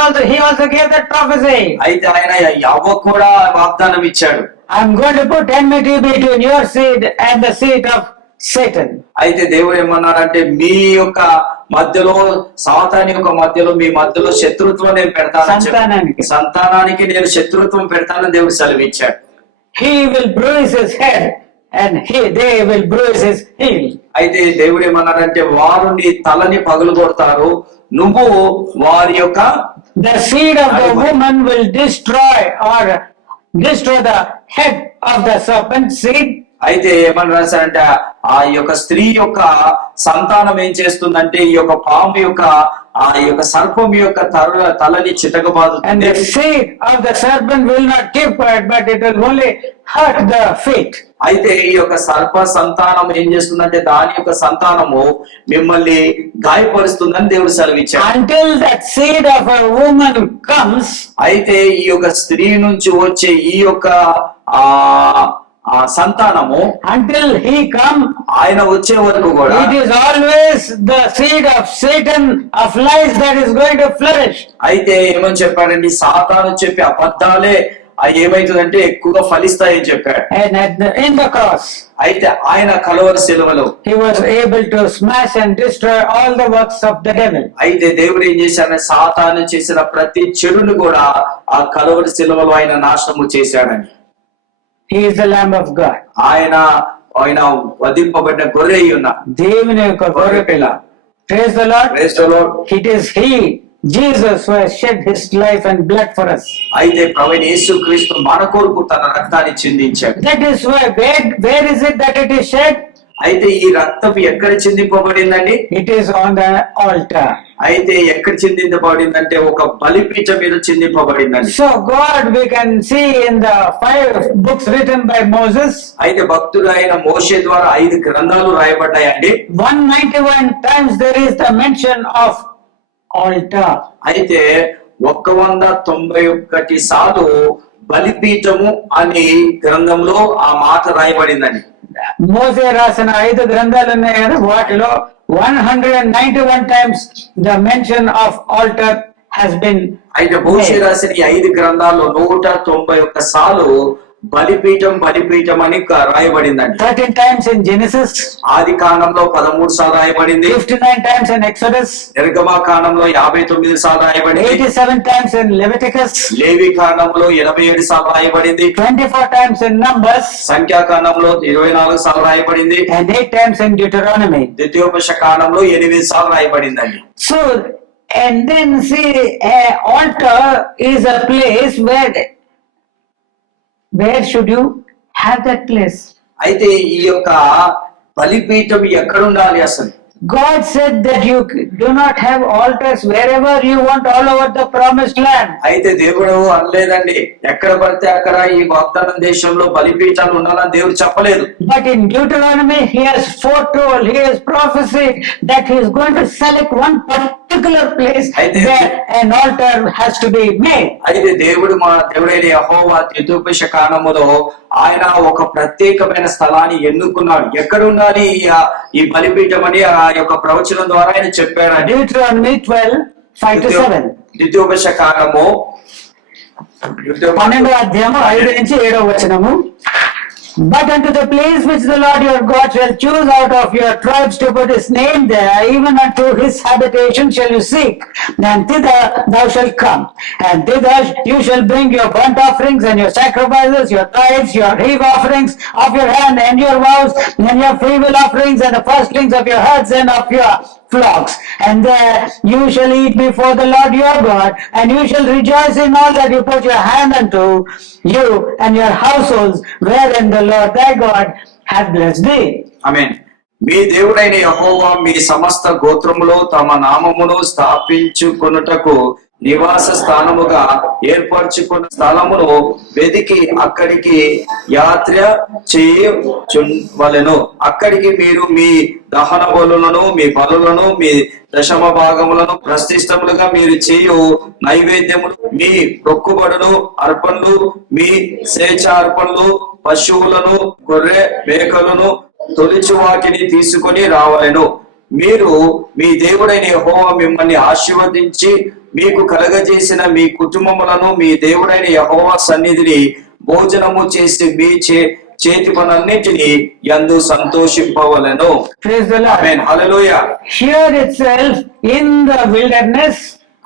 also gave that prophecy. అయితే ఆయన యవ్వ కూడా వాగ్దానం ఇచ్చాడు. I'm going to put enmity between your seed and the seed of Satan. అయితే దేవుడు ఏమన్నారంటే మీ యొక్క మధ్యలో సాతాని యొక్క మధ్యలో మీ మధ్యలో శత్రుత్వం నేను పెడతానని సంతానానికి. సంతానానికి నేను శత్రుత్వం పెడతానని దేవుడు సెలవిచ్చాడు. He will bruise his head and they will bruise his heel. అయితే దేవుడు ఏమన్నారంటే వారు నీ తలని పగులుగొడతారు నువ్వు వారి యొక్క The seed of the woman will destroy the head of the serpent seed. అయితే ఏమని రాశారంటే ఆ యొక్క స్త్రీ యొక్క సంతానం ఏం చేస్తుందంటే ఈ యొక్క పాము యొక్క ఆ యొక్క సర్పం యొక్క తలని And చితకబాదుతుంది. the seed of the serpent will not keep quiet, but it will only hurt the feet. అయితే ఈ యొక్క సర్ప సంతానం ఏం చేస్తుందంటే దాని యొక్క సంతానము మిమ్మల్ని గాయపరుస్తుందని దేవుడు సెలవిచ్చాడు. Until that seed of a woman comes, అయితే ఈ యొక్క స్త్రీ నుంచి వచ్చే ఈ యొక్క ఆ సంతానము until he come, ఆయన వచ్చే వరకు కూడా it is always the seed of Satan of lies that is going to flourish. అయితే ఏమని చెప్పాడండి సాతాను చెప్పే అబద్ధాలే ఏమైతుందంటే ఎక్కువగా ఫలిస్తాయని చెప్పాడు. And in the cross, అయితే ఆయన కలువరి శిలువలో he was able to smash and destroy all the works of the devil. అయితే దేవుడు ఏం చేశాడంటే సాతాను చేసిన ప్రతి చెడును కూడా ఆ కలువరి శిలువలో ఆయన నాశనము చేశాడని. He is the Lamb of God. ఆయన వధింపబడిన గొర్రె అయి ఉన్నా దేవుని యొక్క గొర్రె పిల్ల. Praise the Lord. Praise the Lord. It is he, Jesus, who has shed his life and blood for us. అయితే ప్రభువైన యేసుక్రీస్తు మన కొరకు తన రక్తాన్ని చిందించాడు. That is why, where is it that it is shed? అయితే ఈ రక్తం ఎక్కడ చిందింపబడిందండి? It is on the altar. అయితే ఎక్కడ చిందింపబడిందంటే ఒక బలిపీఠం మీద చిందింపబడిందండి. So God, we can see in the 5 books written by Moses, అయితే భక్తుడు అయిన మోషే ద్వారా 5 గ్రంథాలు రాయబడ్డాయండి. 191 times there is the mention of altar. అయితే 191 సార్లు బలిపీఠము అని గ్రంథంలో ఆ మాట రాయబడిందండి. మోసే రాసిన 5 గ్రంథాలు ఉన్నాయి కదా, వాటిలో 191 times the mention of altar has been. అయితే మోషే రాసిన ఈ 5 గ్రంథాల్లో 191 సార్లు బలిపీఠం అని రాయబడిందండి. 13 times in Genesis, ఆది కాండంలో 13 సార్లు రాయబడింది. 59 times in Exodus, నిర్గమకాండంలో 59 సార్లు రాయబడింది. 87 times in Leviticus, లేవి కాండంలో 87 సార్లు రాయబడింది. 24 times in Numbers, సంఖ్యాకాండంలో 24 సార్లు రాయబడింది. and 8 times in Deuteronomy. ద్వితీయోపదేశ కాండంలో 8 సార్లు రాయబడిందండి. So, and then see, an altar is a place where should you have that place? అయితే ఈ యొక్క బలిపీఠం ఎక్కడ ఉండాలి అసలు? God said that you do not have altars wherever you want all over the promised land. అయితే దేవుడు అనలేదండి ఎక్కడ పడితే అక్కడ ఈ వాగ్దాన దేశంలో బలిపీఠాలు ఉండాలని దేవుడు చెప్పలేదు. But in Deuteronomy he has foretold, he has prophesied that he is going to select one particular place అయితే where an altar has to be made. అయితే దేవుడైన యెహోవా ద్వితీయోపదేశ కాండములో ఆయన ఒక ప్రత్యేకమైన స్థలాన్ని ఎన్నుకున్నాడు. ఎక్కడ ఉండాలి ఈ బలిపీఠం అని ఆ యొక్క ప్రవచనం ద్వారా ఆయన చెప్పాడు. Deuteronomy 12:5-7. ద్వితీయోపదేశ కాండము 12వ అధ్యాయము 5-7. But unto the place which the Lord your God shall choose out of your tribes to put his name there, even unto his habitation shall you seek, and thither thou shalt come. And thither you shall bring your burnt offerings and your sacrifices, your tithes, your heave offerings of your hand, and your vows, and your freewill offerings, and the firstlings of your herds and of your flocks. And there you shall eat before the Lord your God, and you shall rejoice in all that you put your hand unto, you and your households, wherein the Lord thy God hath blessed thee. ఆమేన్. మీ దేవుడైన యెహోవా మీ సమస్త గోత్రములో తమ నామమును స్థాపించుకొనుటకు నివాస స్థానముగా ఏర్పరచుకున్న స్థలమును వెదికి అక్కడికి యాత్ర చేయవలెను. అక్కడికి మీరు మీ దహన బలులను, మీ బలులను, మీ దశమ భాగములను, ప్రతిష్టములుగా మీరు చేయు నైవేద్యములు, మీ మొక్కుబడులు, అర్పణలు, మీ స్వేచ్ఛ అర్పణలు, పశువులను, గొర్రె మేకలను తొలిచి వాటిని తీసుకొని రావలెను. మీరు మీ దేవుడైన యెహోవా మిమ్మల్ని ఆశీర్వదించి మీకు కలగజేసిన మీ కుటుంబములను మీ దేవుడైన యెహోవా సన్నిధిని భోజనము చేసి మీ చేతి పనులన్నిటిని యందు సంతోషింపవలెను. Praise the Lord. Amen. Hallelujah. Here itself in the wilderness,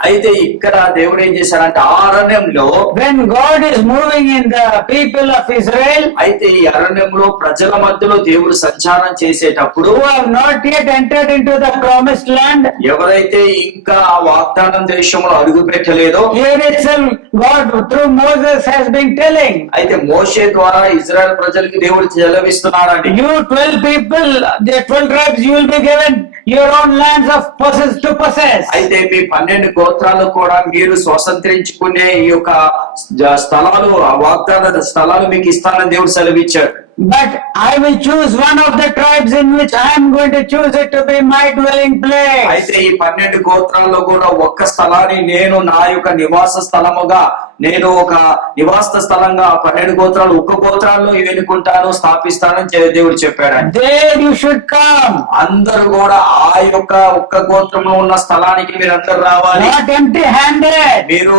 అయితే ఇక్కడ దేవుడు ఏం చేశారంటే అరణ్యంలో, when God is moving in the people of Israel, అయితే ఈ అరణ్యంలో ప్రజల మధ్యలో దేవుడు సంచారం చేసేటప్పుడు who have not yet entered into the promised land, ఎవరైతే ఇంకా ఆ వాగ్దానం దేశంలో అడుగు పెట్టలేదో, here itself God through Moses has been telling, అయితే మోషే ద్వారా ఇజ్రాయెల్ ప్రజలకి దేవుడు సెలవిస్తున్నాడండి. you 12 people, the 12 tribes, you will be given your own lands of to possess. అయితే మీ 12 గోత్రాలు కూడా మీరు స్వతంత్రించుకునే ఈ యొక్క స్థలాలు, ఆ వాగ్దాన స్థలాలు మీకు ఇస్తానని దేవుడు సెలవిచ్చాడు. But I will choose one of the tribes in which I am going to choose it to be my dwelling place. అయితే ఈ 12 గోత్రాల్లో కూడా ఒక్క స్థలాన్ని నేను నా యొక్క నివాస స్థలముగా, నేను ఒక నివాస స్థలంగా 12 గోత్రాలు ఒక్క గోత్రాల్లో ఎన్నుకుంటాను, స్థాపిస్తానని దేవుడు చెప్పాడు. There you should come. అందరూ కూడా ఆ యొక్క ఒక్క గోత్రంలో ఉన్న స్థలానికి మీరు అందరు రావాలి. Not empty handed, మీరు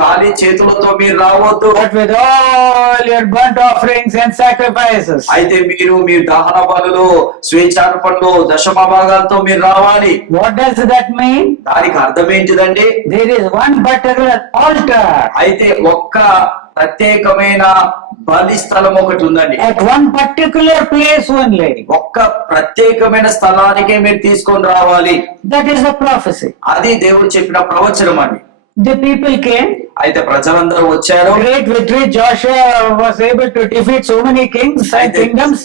ఖాళీ చేతులతో మీరు రావద్దు. but with all your burnt offerings and sacrifices. అయితే మీరు మీ దహన బలులు, స్వేచ్ఛార్పణలు, దశమ భాగాలతో మీరు రావాలి. What does that mean? దానికి అర్థం ఏంటిదండి? There is one particular altar అయితే ఒక్క ప్రత్యేకమైన బలి స్థలం ఒకటి ఉందండి. at one particular place only. ఒక్క ప్రత్యేకమైన స్థలానికే మీరు తీసుకొని రావాలి. That is the prophecy. అది దేవుడు చెప్పిన ప్రవచనం అండి. The people came. అయితే ప్రజలందరూ వచ్చారు. Great victory. Joshua was able to defeat so many kings and అయితే kingdoms.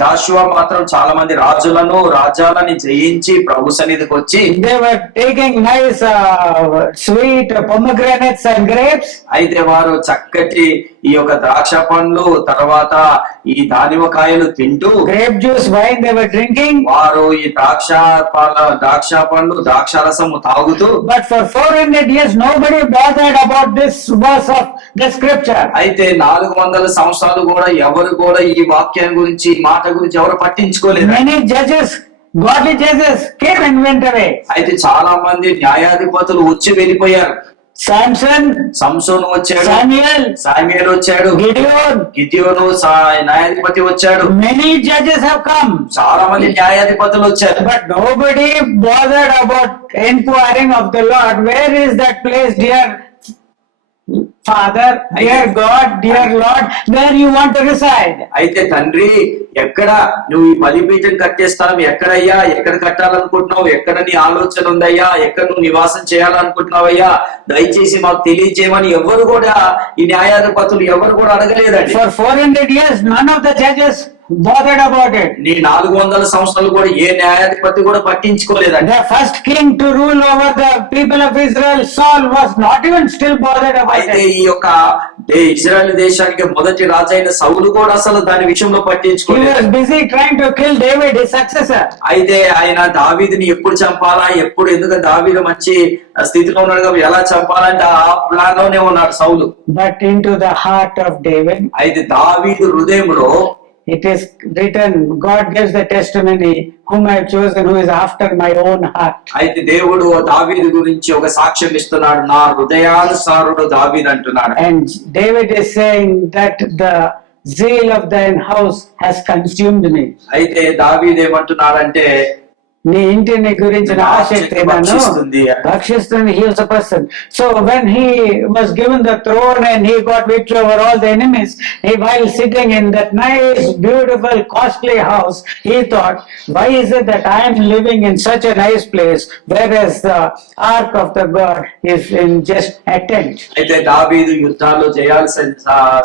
జాషువా మాత్రం చాలా మంది రాజులను, రాజ్యాలని జయించి ప్రభు సన్నిధికి వచ్చి They were taking nice sweet pomegranates and grapes. అయితే వారు చక్కటి ఈ యొక్క ద్రాక్ష పండ్లు, తర్వాత ఈ దానిమ్మకాయలు తింటూ, Grape juice, wine they were drinking. వారు ఈ ద్రాక్ష పండ్లు, ద్రాక్షారసము తాగుతూ, But for 400 years nobody bothered about this verse of the scripture. అయితే 400 సంవత్సరాలు కూడా ఎవరు కూడా ఈ వాక్యం గురించి, ఈ మాట గురించి ఎవరు పట్టించుకోలేదు. Many judges, godly judges came and went away. అయితే చాలా మంది న్యాయాధిపతులు వచ్చి వెళ్ళిపోయారు. Samson, సంసోను వచ్చాడు, Samuel వచ్చాడు, గిద్యోను న్యాయాధిపతి వచ్చాడు. many judges have come. చాలా మంది న్యాయాధిపతులు వచ్చారు. But nobody bothered about inquiring of the Lord. Where is that place, dear Father, dear God, dear Lord, where you want to reside? అయితే తండ్రి, ఎక్కడ నువ్వు ఈ బలిపీఠం కట్టే స్థలం ఎక్కడయ్యా, ఎక్కడ కట్టాలనుకుంటున్నావు, ఎక్కడ నీ ఆలోచన ఉందయ్యా, ఎక్కడ నువ్వు నివాసం చేయాలనుకుంటున్నావయ్యా, దయచేసి మాకు తెలియజేయమని ఎవరు కూడా, ఈ న్యాయాధిపతులు ఎవరు కూడా అడగలేదండి. For 400 years none of the judges bothered about it. నీ 400 సంవత్సరాలు కూడా ఏ న్యాయాధిపతి కూడా పట్టించుకోలేదండి. The first king to rule over the people of Israel, Saul, was not even still bothered about అయితే it. ఈ యొక్క ఇజ్రాయెల్ దేశానికి మొదటి రాజు అయిన సౌలు కూడా అసలు దాని విషయంలో He పట్టించుకోలేదు. was busy trying to kill David, his successor. అయితే ఆయన దావీదుని ఎప్పుడు చంపాలా, ఎప్పుడు ఎందుకంటే దావీదు మంచి స్థితిలో ఉన్నాడు కాబట్టి ఎలా చంపాలంటే ఆ ప్లాన్ లోనే ఉన్నాడు సౌలు. But into the heart of David, అయితే దావీదు హృదయంలో it is written, God gives the testimony, whom I have chosen, who is after my own heart. అయితే దేవుడు దావీదు గురించి ఒక సాక్ష్యం ఇస్తున్నాడు, నా హృదయానుసారుడు దావీదు అంటున్నాడు. And David is saying that the zeal of thine house has consumed me. అయితే దావీదు ఏమంటున్నాడంటే నీ ఇంటిని గురించిన ఆసక్తి నన్ను భక్షిస్తుంది. He was a person. So when he was given the throne and he got victory over all the enemies, while sitting in that nice, beautiful, costly house, he thought, why is it that I am living in such a nice place, whereas the ark of the God is in just a tent? అయితే దావీదు యుద్ధాల్లో జయాలు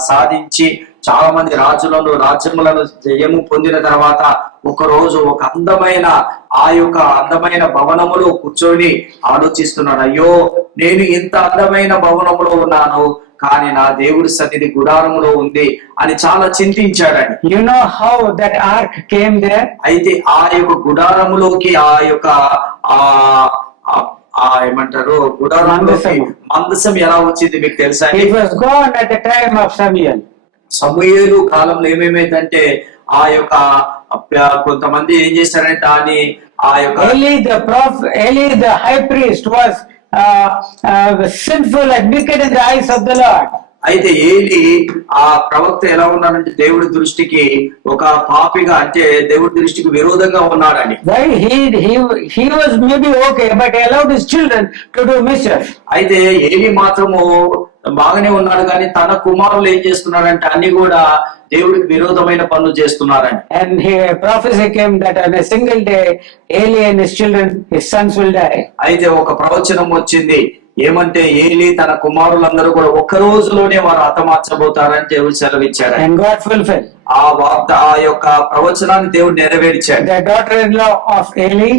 సాధించి చాలా మంది రాజ్యములను జయము పొందిన తర్వాత ఒక రోజు ఒక అందమైన భవనములో కూర్చొని ఆలోచిస్తున్నాడు, అయ్యో నేను ఇంత అందమైన భవనములో ఉన్నాను, కానీ నా దేవుడి సన్నిధి గుడారములో ఉంది అని చాలా చింతించాడని. You know how that ark came there? అయితే ఆ యొక్క గుడారములోకి ఆ యొక్క ఏమంటారు గుడారములోకి మందసం ఎలా వచ్చింది మీకు తెలుసా? It was gone at the time of Samuel. సమూయేలు కాలంలో ఏమేమైందంటే ఆ యొక్క కొంతమంది ఏం చేశారంటే దాన్ని ఆ యొక్క Eli the high priest was sinful and wicked in the eyes of the Lord. అయితే ఏలి ఆ ప్రవక్త ఎలా ఉన్నాడంటే దేవుడి దృష్టికి ఒక పాపిగా, అంటే దేవుడి దృష్టికి విరోధంగా ఉన్నాడని. Why he was maybe okay, but he allowed his children to do mischief. అయితే ఏలి మాత్రము బాగానే ఉన్నాడు, కానీ తన కుమారులు ఏం చేస్తున్నారంటే అన్ని కూడా దేవుడికి విరోధమైన పనులు చేస్తున్నారని. And prophecy came that on a single day Eli and his children, his sons will die. అయితే ఒక ప్రవచనం వచ్చింది, ఏమంటే ఏలి తన కుమారులందరూ కూడా ఒక్క రోజులోనే వారు హతమార్చబోతారని దేవుడు సెలవిచ్చాడు. And God fulfilled. ఆ యొక్క ప్రవచనాన్ని దేవుడు నెరవేర్చాడు. The daughter-in-law of Eli,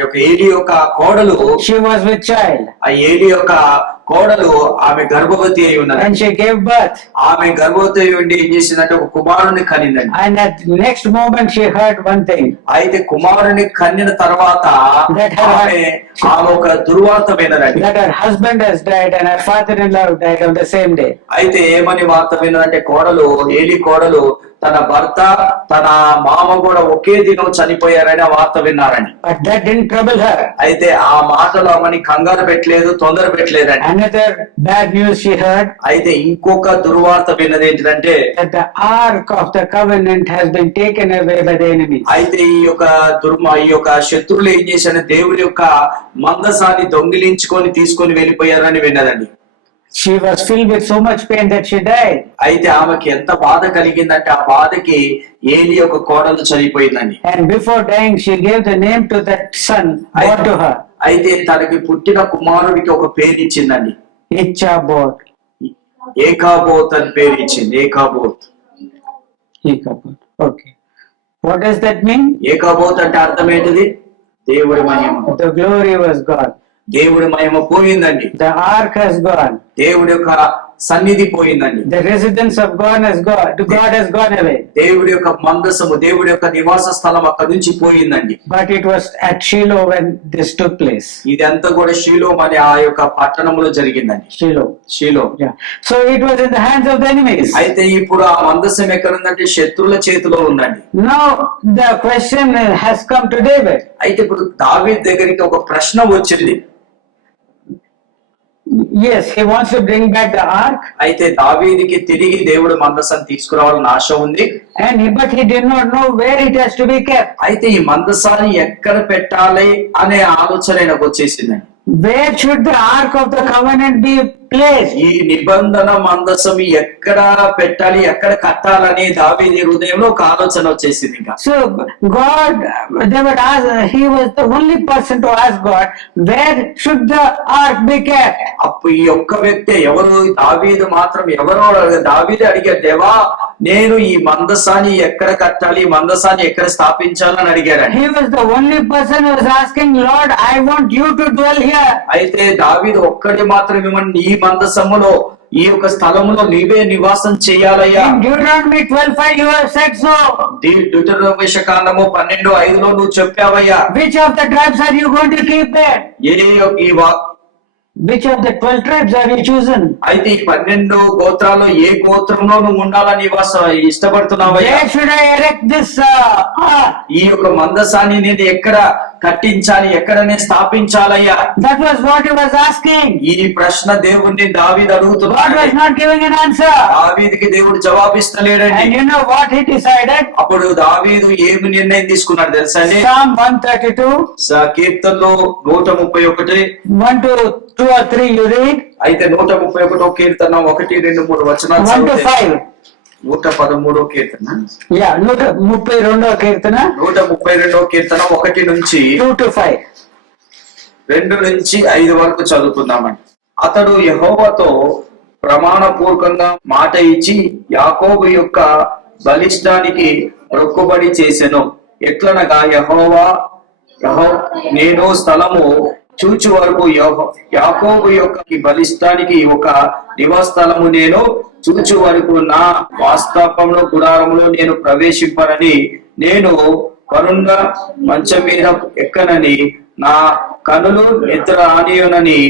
యొక్క ఏలి యొక్క కోడలు, she was with child. ఆ ఏలి యొక్క కోడలు ఆమె గర్భవతి అయి ఉన్నది. And she gave birth. ఆమె గర్భవతి అయి ఉండి ఏం చేసిందంటే ఒక కుమారుని కనిందండి. And at the next moment she heard one thing. అయితే కుమారుని కన్నిన తర్వాత ఆమె ఒక దుర్వార్త వినదండి. That her husband has died and her father-in-law died on the same day. అయితే ఏమని వార్త విన్నదంటే ఏలి కోడలు తన భర్త తన మామ కూడా ఒకే దినం చనిపోయారని ఆ వార్త విన్నారని. But that didn't trouble her. అయితే ఆ మాటలు ఆమెని కంగారు పెట్టలేదు, తొందర పెట్టలేదండి. Another bad news she heard. అయితే ఇంకొక దుర్వార్త విన్నది ఏంటంటే that the ark of the covenant has been taken away by the enemy. అయితే ఈ యొక్క శత్రువులు ఏం చేశారు, దేవుడి యొక్క మందసాన్ని దొంగిలించుకొని తీసుకొని వెళ్ళిపోయారని విన్నదండి. She was filled with so much pain that she died. అయితే ఆమెకి ఎంత బాధ కలిగిందంటే ఆ బాధకి ఏలి యొక్క కోడలు చనిపోయిందండి. And before dying she gave the name to that son born to her. అయితే తనకి పుట్టిన కుమారుడికి ఒక పేరు ఇచ్చిందండి, Ichabod. ఏకాబోత్ అని పేరు ఇచ్చింది. ఏకాబోత్. Okay. What does that mean? ఏకాబోత్ అంటే అర్థం ఏంటిది? దేవుడి మహిమ. The glory was gone. దేవుడి మహిమ పోయిందండి. The ark has gone. దేవుడి యొక్క సన్నిధి పోయిందండి. The residence of God has gone. God has gone away. దేవుడి యొక్క మందసము, దేవుడి యొక్క నివాస స్థలం అక్కడి నుంచి పోయిందండి. But it was at Shiloh when this took place. ఇదంతా కూడా షీలో అనే ఆ యొక్క పట్టణంలో జరిగిందండి. షీలో. Yeah. So it was in the hands of the enemies. అయితే ఇప్పుడు ఆ మందసం ఎక్కడ ఉందంటే శత్రువుల చేతిలో ఉందండి. Now the question has come to David. అయితే ఇప్పుడు దావీదు దగ్గరికి ఒక ప్రశ్న వచ్చింది. Yes, he wants to bring back the ark. అయితే దావీదుకి తిరిగి దేవుడు మందసాన్ని తీసుకురావాలని ఆశ ఉంది. But he did not know where it has to be kept. అయితే ఈ మందసాన్ని ఎక్కడ పెట్టాలి అనే ఆలోచన ఆయనకు వచ్చేసిందండి. Where should the ark of the covenant be placed? ఈ నిబంధన మందసం ఎక్కడ పెట్టాలి, ఎక్కడ కట్టాలని దావీదు హృదయంలో ఒక ఆలోచన వచ్చేసింది. ఇంకా So David asked, he was the only person to ask God, where should the ark be kept? అప్పుడు ఈ ఒక్క వ్యక్తి ఎవరు, దావీదు మాత్రం దావీదు అడిగాడు, దేవా నేను ఈ మందసాన్ని ఎక్కడ కట్టాలి, మందసాన్ని ఎక్కడ స్థాపించాలని అడిగాడు. He was the only person who was asking, Lord, I want you to dwell here. అయితే దావీదు ఒక్కడి మాత్రం ఈ మందసములో ఈ యొక్క స్థలములో నీవే నివాసం చేయాలయ్యా. In Deuteronomy 12:5 you have said so. deuteronomy కాండము 12:5లో నువ్వు చెప్పావయ్యా. Which of the tribes are you going to keep there? ఈ Which of the 12 tribes are you chosen? అయితే ఈ 12 గోత్రాల్లో ఏ గోత్రంలో నువ్వు ఉండాలని ఇష్టపడుతున్నావయ్యా? Where should I erect this ark? ఈ యొక్క మందసాన్ని నేను ఎక్కడ కట్టించాలి, ఎక్కడ నేను స్థాపించాలయ్యా? That was what he was asking. ఈ ప్రశ్న దేవుణ్ణి దావీదు God అడుగుతున్నాడు. was not giving an answer. దావీదుకి దేవుడు జవాబిస్తలేడండి. And you know what he decided? అప్పుడు దావీదు ఏమి నిర్ణయం తీసుకున్నాడు తెలుసా అండి? Psalm 132, కీర్తనలో 131 1 to 2 or 3 you read. అయితే 131 కీర్తన 1, 2, 3 వచనాలు 1 to చదివితే 5. 113 కీర్తన, Yeah, 132వ కీర్తన 132 కీర్తన 1 నుంచి 2 to 5. 2 నుంచి 5 వరకు చదువుకుందామండి. అతడు యెహోవాతో ప్రమాణపూర్వకంగా మాట ఇచ్చి యాకోబు యొక్క బలిష్టానికి మొక్కుబడి చేసెను. ఎట్లనగా యెహోవా నేను స్థలము చూచు వరకు యాకోబు యొక్క బలిష్టానికి ఒక నివాసస్థలము నేను చూచు వరకు నా వాస్తవంలో గుడారంలో నేను ప్రవేశింపనని, నేను కనున్న మంచం మీద ఎక్కనని, నా కనులు నిద్ర రానియనని,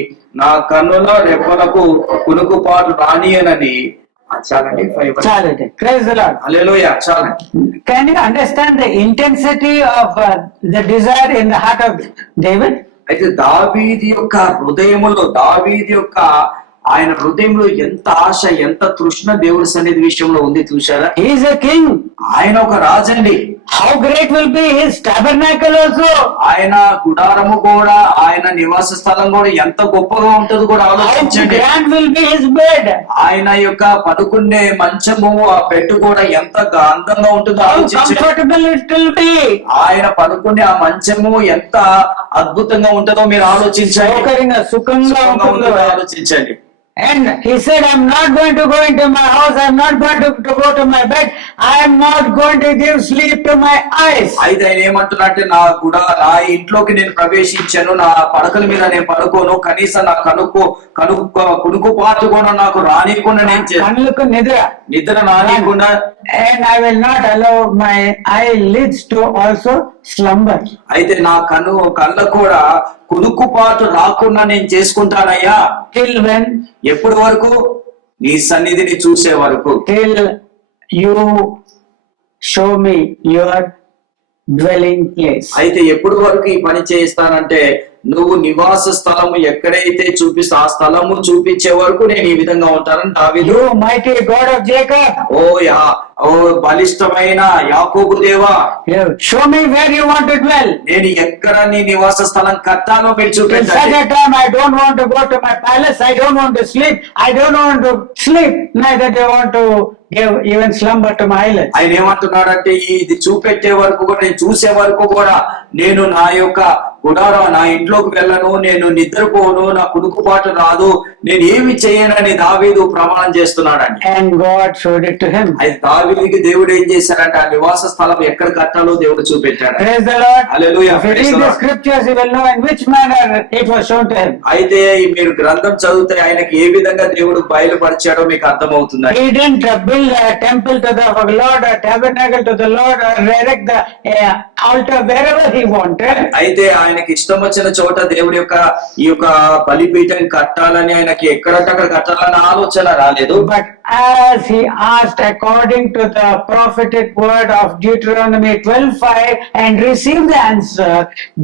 నా కన్నుల రెప్పలకు కునుకుపాటు రానియనని. చాలండి. చాలండి. Praise the Lord. హల్లెలూయా. చాలండి. Can you understand the intensity of the desire in the heart of David? అయితే దావీదు యొక్క హృదయములో, దావీదు యొక్క ఆయన హృదయంలో ఎంత ఆశ, ఎంత తృష్ణ దేవుడి సన్నిధి విషయంలో ఉంది చూశారా? He is a king. ఆయన ఒక రాజండి. How great will be his tabernacle also. ఆయన గుడారము కూడా, ఆయన నివాస స్థలం కూడా ఎంత గొప్పగా ఉంటది కూడా How ఆలోచించండి. grand will be his bed. ఆయన యొక్క పడుకునే మంచము, ఆ బెడ్ కూడా ఎంత అందంగా ఉంటుందో How ఆలోచించండి. comfortable it will be. ఆయన పడుకునే ఆ మంచము ఎంత అద్భుతంగా ఉంటుందో మీరు ఆలోచించండి. సౌకర్యంగా సుఖంగా సుఖంగా ఉంటుందో. ఉంటుందో ఆలోచించండి. And he said, I'm not going to go into my house, I'm not going to go to my bed, I am not going to give sleep to my eyes. అయితే ఆయన ఏమంటున్నట్టే, నా ఇంట్లోకి నేను ప్రవేశించాను, నా పడకల మీద నేను పడుకోను, కనీసం నా కునుకుపాటు కూడా నాకు రానియకుండా నేను కళ్ళకు నిద్ర రానియకుండా, and I will not allow my eyelids to also slumber. అయితే నా కళ్ళ కూడా కునుకుపాటు రాకుండా నేను చేసుకుంటానయ్యా. Till when? ఎప్పటి వరకు? నీ సన్నిధిని చూసే వరకు. Till you show me your dwelling place. అయితే ఎప్పటి వరకు ఈ పని చేస్తానంటే, నువ్వు నివాస స్థలము ఎక్కడైతే చూపిస్తా ఆ స్థలము చూపించే వరకు నేను ఈ విధంగా ఉంటానని దావీదు. You mighty God of Jacob. ఓ బలిష్టమైన యాకోబు దేవా, Show me where you want to dwell. నేను ఎక్కడ నీ నివాస స్థలం కట్టాలో మీరు In such చూపించండి. a time, I don't want to go to my palace. I don't want to sleep. I don't want to sleep. Neither do I want to give even slumber to my eyelids. ఆయన ఏమంటున్నాడంటే, ఇది చూపెట్టే వరకు కూడా, నేను చూసే వరకు కూడా నేను నా యొక్క గుడారం, నా ఇంట్లోకి వెళ్ళను, నేను నిద్రపోను, నా కునుకుపాటు రాదు, నేను ఏమి చేయనని దావీదు ప్రమాణం చేస్తున్నాడండి. And God showed it to him. అయితే దావీదుకి దేవుడు ఏం చేశాడంటే, ఆ నివాస స్థలం ఎక్కడ కట్టాలో దేవుడు చూపెట్టాడు. Praise the Lord. Hallelujah. If you Praise read the the Lord. scriptures, you will know in which manner it was shown to him. అయితే మీరు గ్రంథం చదివితే ఆయనకి ఏ విధంగా దేవుడు బయలుపరిచాడో మీకు అర్థమవుతుంది. He didn't build a temple to the Lord, a tabernacle to the Lord, or erect the altar wherever he wanted. అయితే ఆయనకి ఇష్టం వచ్చిన చోట దేవుడి యొక్క ఈ యొక్క బలిపీఠం కట్టాలని, ఆయనకి ఎక్కడంటే అక్కడ కట్టాలన్న ఆలోచన రాలేదు. But as he asked according to the prophetic word of Deuteronomy 12:5 and received the answer,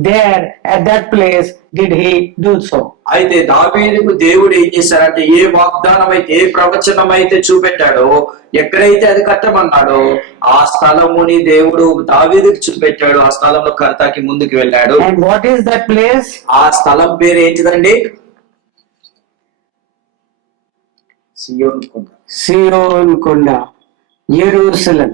there at that place did he do so. అయితే దావీదుకు దేవుడు ఏం చేశారంటే, ఏ వాగ్దానం అయితే, ఏ ప్రవచనం అయితే చూపెట్టాడో, ఎక్కడైతే అది కట్టమన్నాడో ఆ స్థలముని దేవుడు దావీదుకు చూపెట్టాడు. ఆ స్థలంలో కర్తాకి ముందుకు వెళ్ళాడు. And what is that place? ఆ స్థలం పేరు ఏంటిదండి? సియోను కొండ. Sion Konda, Jerusalem,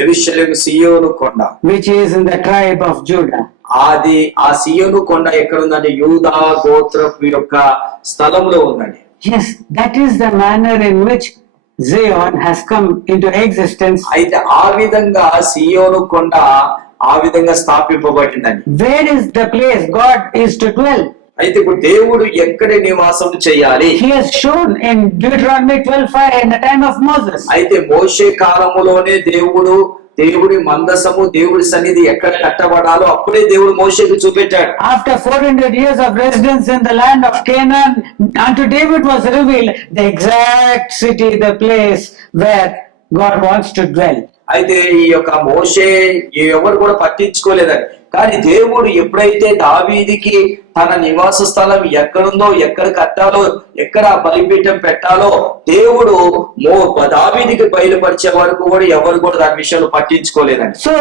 యెరూషలేము సియోను కొండ, which is in the tribe of Judah. అది ఆ సియోను కొండ ఎక్కడ ఉందంటే, యూదా గోత్రపు యొక్క స్థలంలో ఉందండి. Yes, that is the manner in which Zion has come into existence. అయితే ఆ విధంగా సియోను కొండ ఆ విధంగా స్థాపింపబడిందండి. Where is the place God is to dwell? అయితే ఇప్పుడు దేవుడు ఎక్కడ నివాసం చేయాలి? He has shown in Deuteronomy 12:5 in the time of Moses. అయితే మోషే కాలములోనే దేవుడి మందసము, దేవుడి సన్నిధి ఎక్కడ కట్టబడాలో అప్పుడే దేవుడు మోషేకు చూపెట్టాడు. After 400 years of residence in the land of Canaan, unto David was revealed the exact city, the place where God wants to dwell. అయితే ఈ యొక్క మోషే ఎవరు కూడా పట్టించుకోలేదండి. కానీ దేవుడు ఎప్పుడైతే దావీదికి తన నివాస స్థలం ఎక్కడుందో, ఎక్కడ కట్టాలో, ఎక్కడ బలిపీఠం పెట్టాలో దేవుడు దావీదికి బయలుపరిచే వరకు కూడా ఎవరు కూడా దాని విషయాలు పట్టించుకోలేదండి. So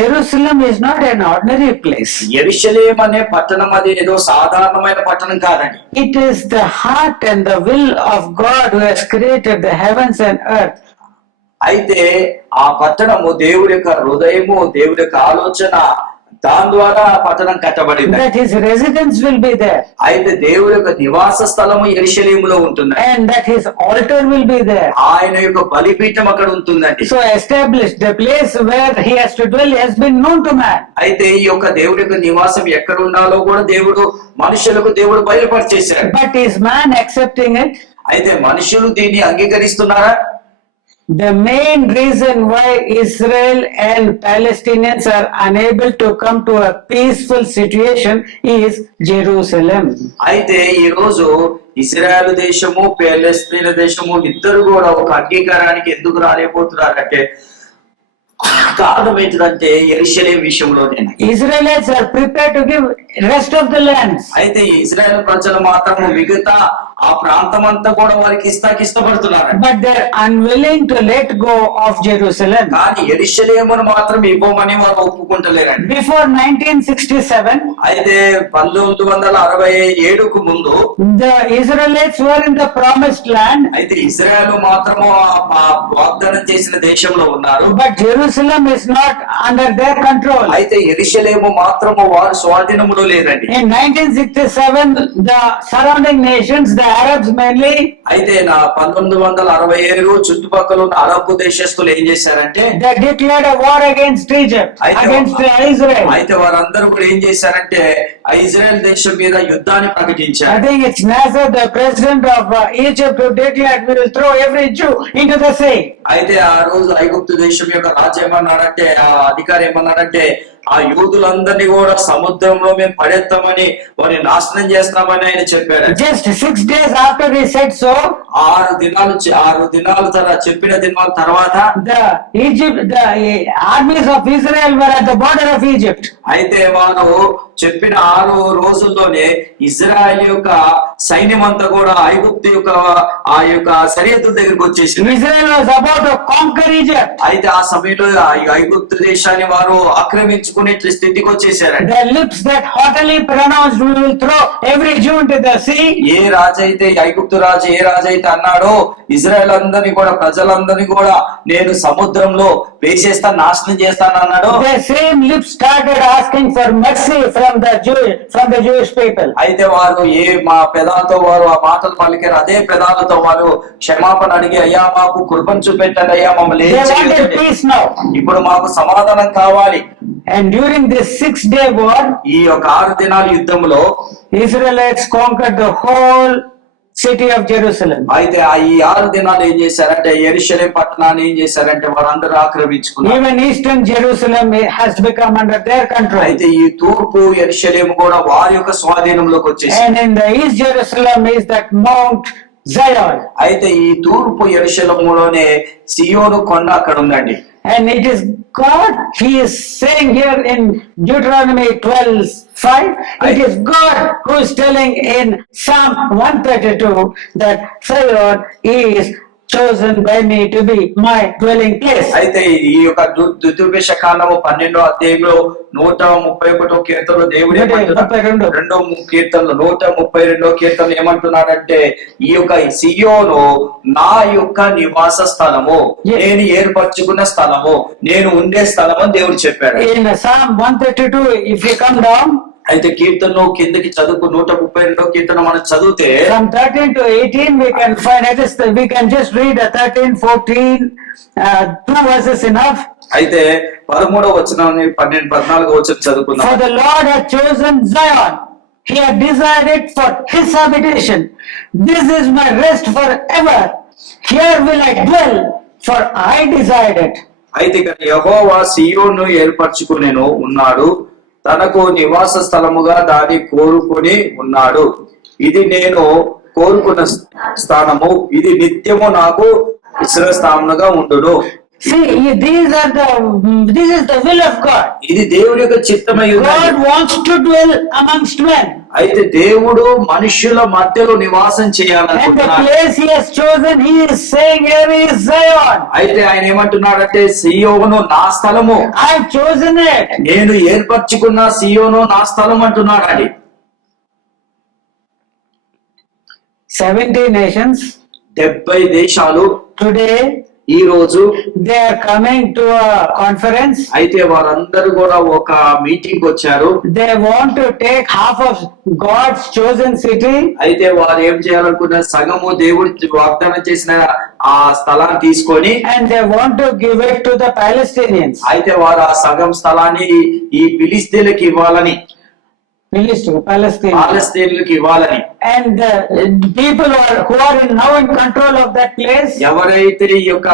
Jerusalem is not an ordinary place. యెరూషలేము అనే పట్టణం అది ఏదో సాధారణమైన పట్టణం కాదండి. It is the heart and the will of God who has created the heavens and earth. అయితే ఆ పట్టణము దేవుడి యొక్క హృదయము, దేవుడి యొక్క ఆలోచన, దాని ద్వారా ఆ పట్టణం కట్టబడింది. That his residence will be there. అయితే దేవుడి యొక్క నివాస స్థలము యెరూషలేములో ఉంటుంది. And that his altar will be there. ఆయన యొక్క బలిపీఠం అక్కడ ఉంటుందండి. So established, the place where he has to dwell has been known to man. అయితే ఈ యొక్క దేవుడి యొక్క నివాసం ఎక్కడ ఉండాలో కూడా మనుషులకు దేవుడు బయలుపరిచేశాడు. But is man accepting it? అయితే మనుషులు దీన్ని అంగీకరిస్తున్నారా? The main reason why Israel and Palestinians are unable to come to a peaceful situation is Jerusalem. అయితే ఈ రోజు ఇశ్రాయేలు దేశము, పాలస్తీనా దేశము ఇద్దరు కూడా ఒక అంగీకారానికి ఎందుకు రాలేకపోతున్నారంటే కారణం ఏంటంటే యెరూషలేము విషయంలోనే. Israelites are prepared to give rest of the lands. అయితే ఇశ్రాయేల్ ప్రజలు మాత్రము మిగతా ఆ ప్రాంతం అంతా కూడా వారికి ఇష్టపడుతున్నారు. But they're unwilling to let go of Jerusalem. కానీ యెరూషలేమును మాత్రం ఇవ్వమని వారు ఒప్పుకుంటలేరండి. Before 1967, అయితే 1967కు ముందు the Israelites were in the promised land. అయితే ఇశ్రాయేలు మాత్రము ఆ వాగ్దానం చేసిన దేశంలో ఉన్నారు. But Jerusalem is not under their control. అయితే యెరూషలేము మాత్రము వారి స్వాధీనములో లేదండి. In 1967, the surrounding nations, the Arabs mainly, అయితే 1967 చుట్టుపక్కల ఉన్న అరబ్ దేశస్తులు ఏం చేశారంటే they declared a war against Egypt, against Israel. అయితే వారందరూ కూడా ఏం చేశారంటే ఇజ్రాయెల్ దేశం మీద యుద్ధాన్ని I ప్రకటించారు. think it's Nasser, the president of Egypt, who declared we will throw every Jew into the sea. అయితే ఆ రోజు ఐగుప్తు దేశం యొక్క రాజు ఏమన్నాడంటే, ఆ అధికారి ఏమన్నాడంటే, ఆ యూదులందరినీ కూడా సముద్రంలో మేము పడేస్తామని, వారిని నాశనం చేస్తామని ఆయన చెప్పాడు. Just 6 days after he said so, 6 దినాలు చెప్పిన దినాల తర్వాత the armies of Israel were at the border of Egypt. అయితే వారు చెప్పిన 6 రోజుల్లోనే ఇజ్రాయెల్ యొక్క సైన్యం అంతా కూడా ఐగుప్తు యొక్క ఆ యొక్క సరిహద్దుల దగ్గరికి వచ్చేసింది. Israel was about to conquer Egypt. అయితే ఆ సమయంలో ఐగుప్తు దేశాన్ని వారు ఆక్రమించుకునే స్థితికి వచ్చేసారండి. The lips that haughtily pronounced we will throw every Jew into the sea. ఏ రాజైతే ఐగుప్తు రాజు ఏ రాజైతే అన్నాడో ఇజ్రాయెల్ అందరినీ కూడా ప్రజలందరినీ కూడా నేను సముద్రంలో వేసేస్తాను, నాశనం చేస్తాను అన్నాడు. The same lips started asking for mercy from the Jewish people. అయితే వారు మా పెదాలతో వారు ఆ మాటలు పలికారు. అదే పెదాలతో వారు క్షమాపణ అడిగి, అయ్యా మాకు కృపను చూపెట్టండి, అయ్యా మమ్మల్ని They wanted peace now. ఇప్పుడు మాకు సమాధానం కావాలి. And during this 6-day war, ఈ యొక్క 6 దినాల యుద్ధంలో Israelites conquered the whole city of Jerusalem. అయితే ఈ 6 దినాలు ఏం చేశారంటే యెరూషలేము పట్టణాన్ని ఏం చేశారంటే వారందరూ ఆక్రమించుకున్నారు. Even eastern Jerusalem has become under their control. అయితే ఈ తూర్పు యెరూషలేము కూడా వారి యొక్క స్వాధీనంలోకి వచ్చేసింది. And in the east Jerusalem is that Mount Zion. అయితే ఈ తూర్పు యెరూషలేములోనే సియోను కొండ అక్కడ ఉందండి. And it is God, he is saying here in Deuteronomy 12:5, it is God who is telling in Psalm 132 that Zion is chosen by me to be my dwelling place. అయితే ఈ యొక్క ద్వితీయోపదేశ కాండము 12వ అధ్యాయంలో 131వ కీర్తనలో దేవుడు ఏమంటున్నాడు? 2వ కీర్తనలో 132వ కీర్తన ఏమంటున్నాడంటే, ఈ యొక్క సియోను నా యొక్క నివాస స్థలము, నేను ఏర్పరచుకున్న స్థలము, నేను ఉండే స్థలము అని దేవుడు చెప్పాడు. In Psalm 132, if you come down, అయితే కీర్తనలో కిందకి చదువుకు 132వ కీర్తన మనం చదివితే from 13 to 18 we can find it is we can just read 13, 14, 2 verses enough. అయితే 13వ వచనాన్ని 12, 14వ వచనం చదువుకుందాం. For the Lord has chosen Zion, He had desired it for his habitation. This is my rest forever. Here will I dwell, for I desired it. అయితే ఇక్కడ యెహోవా సీయోను ఏర్పరచుకునేను ఉన్నాడు, తనకు నివాస స్థలముగా దాన్ని కోరుకొని ఉన్నాడు. ఇది నేను కోరుకున్న స్థానము, ఇది నిత్యము నాకు విశ్రమస్థానముగా ఉండును. See, this is the will of God. ఇది దేవుడి యొక్క చిత్తమై ఉన్నది. God wants to dwell amongst men. అయితే దేవుడు మనుష్యుల మధ్యలో నివాసం And the చేయాలనుకుంటున్నాడు. place he has chosen, he is saying, here is Zion. అయితే ఆయన ఏమంటున్నాడంటే, సీయోను నా స్థలము, I have chosen it. నేను ఏర్పరచుకున్న సీయోను నా స్థలం అంటున్నాడండి. 70 nations 70 దేశాలు today, ఈ రోజు they are coming to a conference. అయితే వారందరూ కూడా ఒక మీటింగ్ వచ్చారు. They want to take half of God's chosen city అయితే వారు ఏం చేయాలనుకున్న సగము దేవుడు వాగ్దానం చేసిన ఆ స్థలాన్ని తీసుకొని, and they want to give it to the Palestinians. అయితే వారు ఆ సగం స్థలాన్ని ఈ ఫిలిస్తీన్లకు ఇవ్వాలని, Palestine. పాలస్తీన్లకు ఇవ్వాలని. And the people who are now in control of that place, ఎవరైతే ఈ యొక్క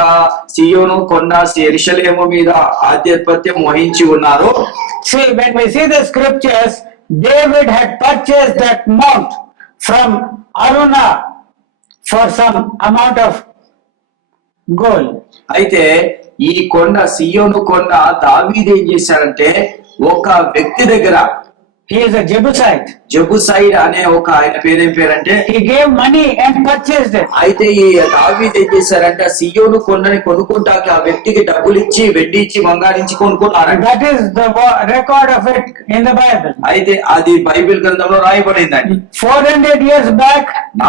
సియోను కొండ యెరూషలేము మీద ఆధిపత్యం వహించి ఉన్నారో, see, when we see the scriptures, David had purchased that mount from Aruna for some amount of gold. అయితే ఈ కొండ సియోను కొండ దావీదు ఏం చేశాడంటే, ఒక వ్యక్తి దగ్గర, He is a Jebusite. జెబుసైడ్ అనే ఒక ఆయన పేరేం పేరంటే, He gave money and purchased it. అయితే ఈ దావీదు ఏం చేశారంటే, ఆ సియోను కొండని కొనుక్కుంటాకి ఆ వ్యక్తికి డబ్బులు ఇచ్చి, వెండి ఇచ్చి, బంగారించి కొనుక్కున్నారంట. That is the record of it in the Bible. అయితే అది బైబిల్ గ్రంథంలో రాయబడిందండి. 400 years back,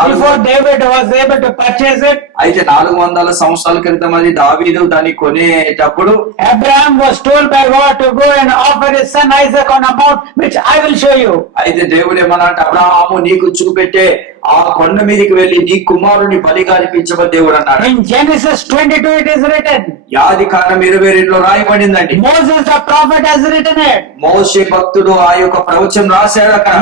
before David was able to purchase it, అయితే 400 సంవత్సరాల క్రితం అది దావీదు దాన్ని కొనేటప్పుడు Abraham was told by God to go and offer his son Isaac on a mount, which I will show you. అయితే దేవుడు ఏమన్నా అంటే, అబ్రహాము నీకు చూపెట్టే ఆ కొండ మీదకి వెళ్లి నీ కుమారుని బలిగా అర్పించమని దేవుడు అన్నాడు. In Genesis 22 it is written. యాది కాండం 22లో రాయబడిందండి. Moses the prophet has written it. మోషే భక్తుడు ఆ యొక్క ప్రవచనం రాశాడు అక్కడ.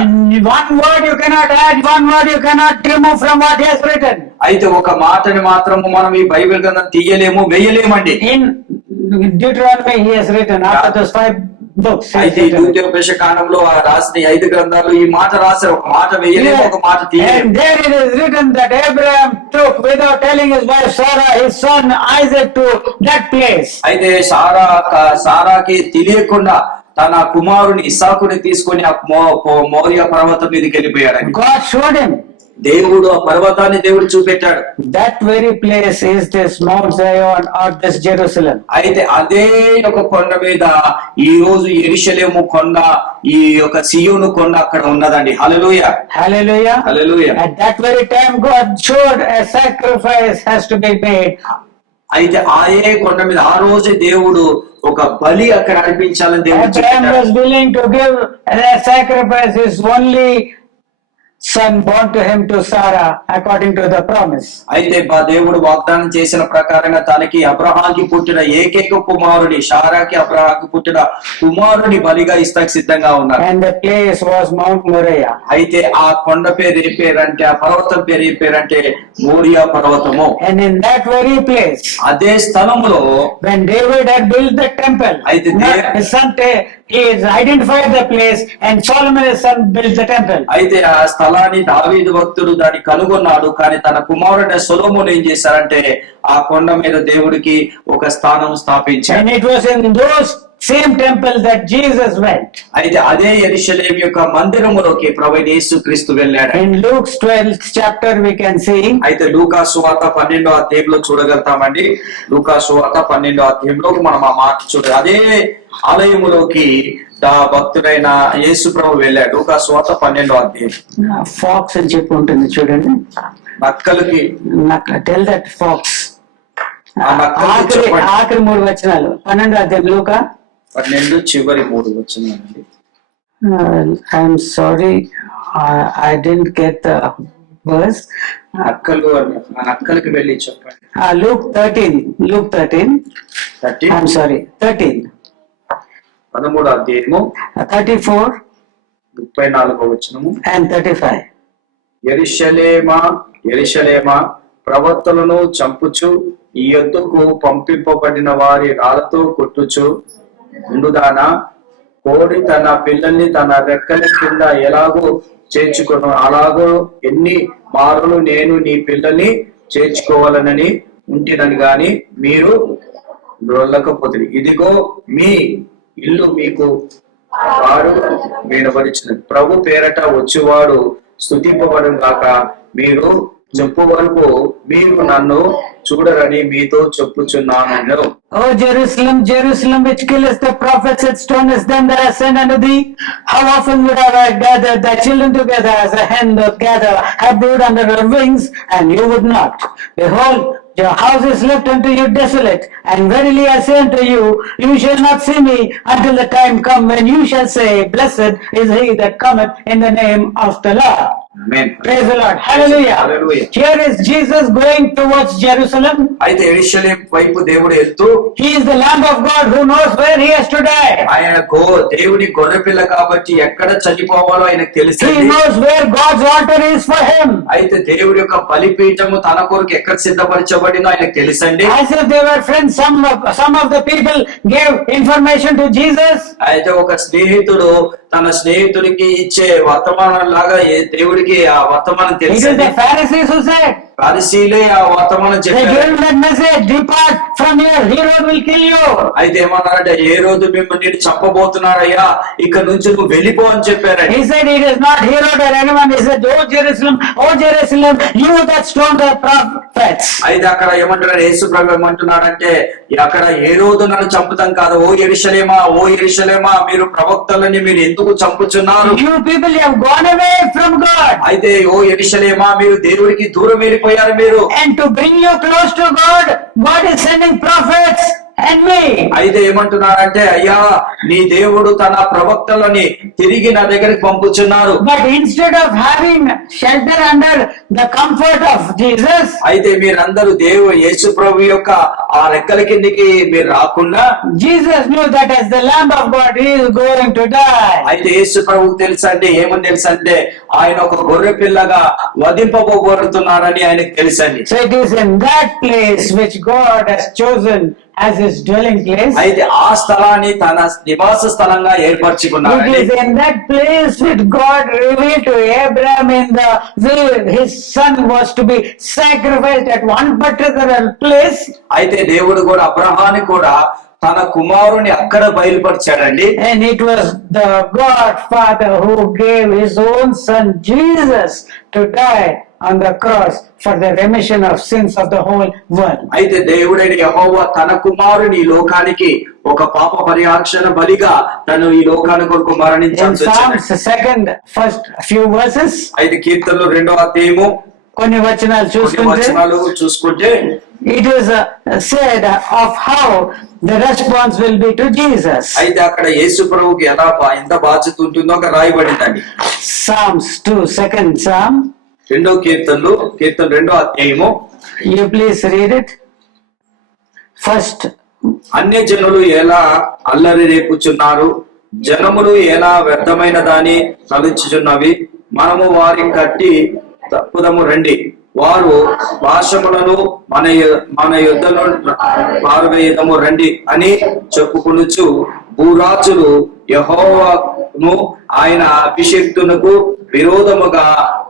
One word you cannot add, one word you cannot remove from what he has written. అయితే ఒక మాటని మాత్రము మనం ఈ బైబిల్ గ్రంథం తీయలేము, వేయలేమండి. In Deuteronomy he has written, after those 5 books. he has అయితే ఈ written. ద్వితీయోపదేశ కాండంలో ఆ రాసిన 5 గ్రంథాలు ఈ మాట రాశారు. ఒక మాట వేయలేము, ఒక మాట తీయలేము. And there it is written that Abraham took, without telling his wife Sarah, his son Isaac to that place. అయితే సారాకి తెలియకుండా తన కుమారుని ఇస్సాకుని తీసుకొని ఆ మోరియా పర్వతం మీదకి వెళ్ళిపోయాడు. God showed him. దేవుడు ఆ పర్వతాన్ని దేవుడు చూపెట్టాడు. That very place is this Mount Zion or this Jerusalem. అయితే అదే ఒక కొండ మీద ఈ రోజు యెరూషలేము కొండ, ఈ యొక్క సియోను కొండ అక్కడ ఉన్నదండి. హల్లెలూయా, Hallelujah. Hallelujah. At that very time God showed a sacrifice has to be made. అయితే ఆయే కొండ మీద ఆ రోజే దేవుడు ఒక బలి అక్కడ అర్పించాలని దేవుడు Abraham చెప్పాడు. was willing to give a sacrifice his only son born to him to Sarah according to the promise. అయితే దేవుడు వాగ్దానం చేసిన ప్రకారంగా తనకి అబ్రహాంకి పుట్టిన ఏకైక కుమారుడి, షారాకి అబ్రహాంకి పుట్టిన కుమారుని బలిగా ఇస్తాకి సిద్ధంగా ఉన్నారు. And the place was Mount Moriah. అయితే ఆ కొండ పేరు ఏ పేరంటే, ఆ పర్వతం పేరు ఏ పేరంటే మోరియా పర్వతము. And in that very place, అదే స్థలంలో when David had built the temple, అయితే his son, he has identified the place, and Solomon his son built the temple. అయితే ఆ స్థలాన్ని దావీదు భక్తుడు దాన్ని కనుగొన్నాడు. కానీ తన కుమారుడు సొలొమోను ఏం చేశారంటే, ఆ కొండ మీద దేవుడికి ఒక స్థానం స్థాపించాడు. And it was in those same temple that Jesus went. అయితే అదే యెరూషలేము యొక్క మందిరములోకి ప్రభువైన యేసుక్రీస్తు వెళ్ళాడు. In Luke's 12th chapter we can see. అయితే లూకా సువార్త 12వ అధ్యాయంలో చూడగలుగుతామండి. లూకా సువార్త 12వ అధ్యాయంలో మనం ఆ మాట చూడాలి. అదే ఆలయములోకి భక్తుడైన యేసు ప్రభు వెళ్ళాడు. లూకా సువార్త 12వ అధ్యాయం. ఫాక్స్ అని చెప్పి ఉంటుంది చూడండి. నక్కలకి టెల్ దట్ ఫాక్స్. ఆ నక్కలకి చెప్పండి. ఆఖరి 3 వచనాలు 12వ అధ్యాయం లూకా 12 చివరి 3 వచనాలండి. I'm sorry, I didn't get the verse. నక్కలకి వెళ్ళి చెప్పండి. Luke 13. I'm sorry, 13. 13వ అధ్యాయము 34. 34వ వచనము and 35. యెరూషలేమా యెరూషలేమా, ప్రవక్తలను చంపుచు ఈ యొద్దకు పంపింపబడిన వారి రాళ్లతో కొట్టుచు ఉండుదానా, కోడి తన పిల్లల్ని తన రెక్కల కింద ఎలాగో చేర్చుకొను అలాగో ఎన్ని మారులు నేను నీ పిల్లల్ని చేర్చుకోవాలనని ఉంటినని గాని మీరు బ్రొల్లకపోతుంది. ఇదిగో మీ ఇల్లు మీకు వాడు వినబడిచినది. ప్రభు పేరట వచ్చేవాడు స్తుతింపబడును గాక. మీరు చెప్పు వరకు మీరు నన్ను చూడరని మీతో చెప్పుచున్నాను. O Jerusalem, Jerusalem, which killest the prophets and stonest them that are sent unto thee, how often would I have gathered thy children together as a hen doth gather her brood under her wings, and you would not. Behold, your house is left unto you desolate, and verily I say unto you, you shall not see me until the time come when you shall say, Blessed is he that cometh in the name of the Lord. Amen. Praise the Lord. Hallelujah. Hallelujah. Here is Jesus going towards Jerusalem. అయితే యెరూషలేము వైపు దేవుడు వెళ్తూ, He is the Lamb of God who knows where he has to die. ఆయన దేవుడి గొర్రెపిల్ల కాబట్టి ఎక్కడ చనిపోవాలో ఆయనకు He తెలుసండి. knows where God's altar is for him. అయితే దేవుడి యొక్క బలిపీఠము తన కొరకు ఎక్కడ సిద్ధపరచబడిందో ఆయనకు తెలుసండి. As if they were friends, some of the people gave information to Jesus. అయితే ఒక స్నేహితుడు తన స్నేహితుడికి ఇచ్చే వర్తమానం లాగా దేవుడికి ఆ వర్తమానం It is తెలుసండి. the Pharisees who said, పరిశీలే ఆ వర్తమానం they gave చెప్పారు. him that message, depart from here, Herod will kill you. అయితే ఏమన్నారంటే, ఏ రోజు మిమ్మల్ని చంపబోతున్నారయ్యా, ఇక్కడ నుంచి నువ్వు వెళ్ళిపో అని చెప్పారండి. He said it is not Herod or anyone. He said, oh Jerusalem, you that stoned the prophets. అయితే అక్కడ ఏమంటున్నారు, యేసు ప్రభు ఏమంటున్నాడంటే, అక్కడ ఏ రోజు నన్ను చంపుతాం కాదు, ఓ యెరూషలేమా మీరు ప్రవక్తలని మీరు ఎందుకు చంపుచున్నారు? You people have gone away from God. అయితే ఓ యెరూషలేమా మీరు దేవుడికి దూరం వెళ్ళిపోయారు మీరు. And to bring you close to God, God is sending prophets and me. అయితే ఏమంటున్నారంటే, అయ్యా నీ దేవుడు తన ప్రవక్తలని తిరిగి నా దగ్గరికి పంపుచున్నారు. But instead of having shelter under the comfort of Jesus, అయితే మీరందరూ యేసు ప్రభు యొక్క ఆ రెక్కల కిందికి మీరు రాకుండా, Jesus knew that as the Lamb of God, he is going to die. అయితే యేసు ప్రభువుకు తెలుసంటే ఏమని తెలుసంటే, ఆయన ఒక గొర్రె పిల్లగా వధింపబోతున్నారని ఆయనకు తెలుసండి. So it is in that place which God has chosen as his dwelling place. అయితే ఆ స్థలాన్ని తన నివాస స్థలంగా It ఏర్పరచుకున్నారండి. is in that place that God revealed to Abraham in the way his son was to be sacrificed at one particular place. అయితే దేవుడు కూడా అబ్రహాన్ని కూడా తన కుమారుని అక్కడ బయలుపరిచాడండి. And it was the God Father who gave his own son Jesus to die on the cross for the remission of sins of the whole world. అయితే దేవుడైన యెహోవా తన కుమారుని ఈ లోకానికి ఒక పాప పరిహాక్షణ బలిగా తను ఈ లోకానికి కొరకు In మరణించాల్సి వచ్చింది. Psalms, first few verses, అయితే కీర్తనలు 2వ అధ్యాయము కొన్ని వచనాలు కొన్ని చూసుకుంటే, వచనాలు చూసుకుంటే it is said of how the response will be to Jesus. అయితే అక్కడ యేసు ప్రభువుకి ఎంత బాధ్యత ఉంటుందో అక్కడ రాయబడిందండి. Psalms 2, second Psalm. కీర్తన 2వ అధ్యాయము. You please read it. First, అన్య జనులు ఎలా అల్లరి రేపుచున్నారు, జనములు ఎలా వ్యర్థమైన దాన్ని తలుచుచున్నవి, మనము వారి కట్టి తప్పుదము రండి, వారు భాషములను మన యుద్ధలో పారవేయదము రండి అని చెప్పుకొనుచు భూరాజులు యెహోవాను ఆయన అభిషేక్తునకు విరోధముగా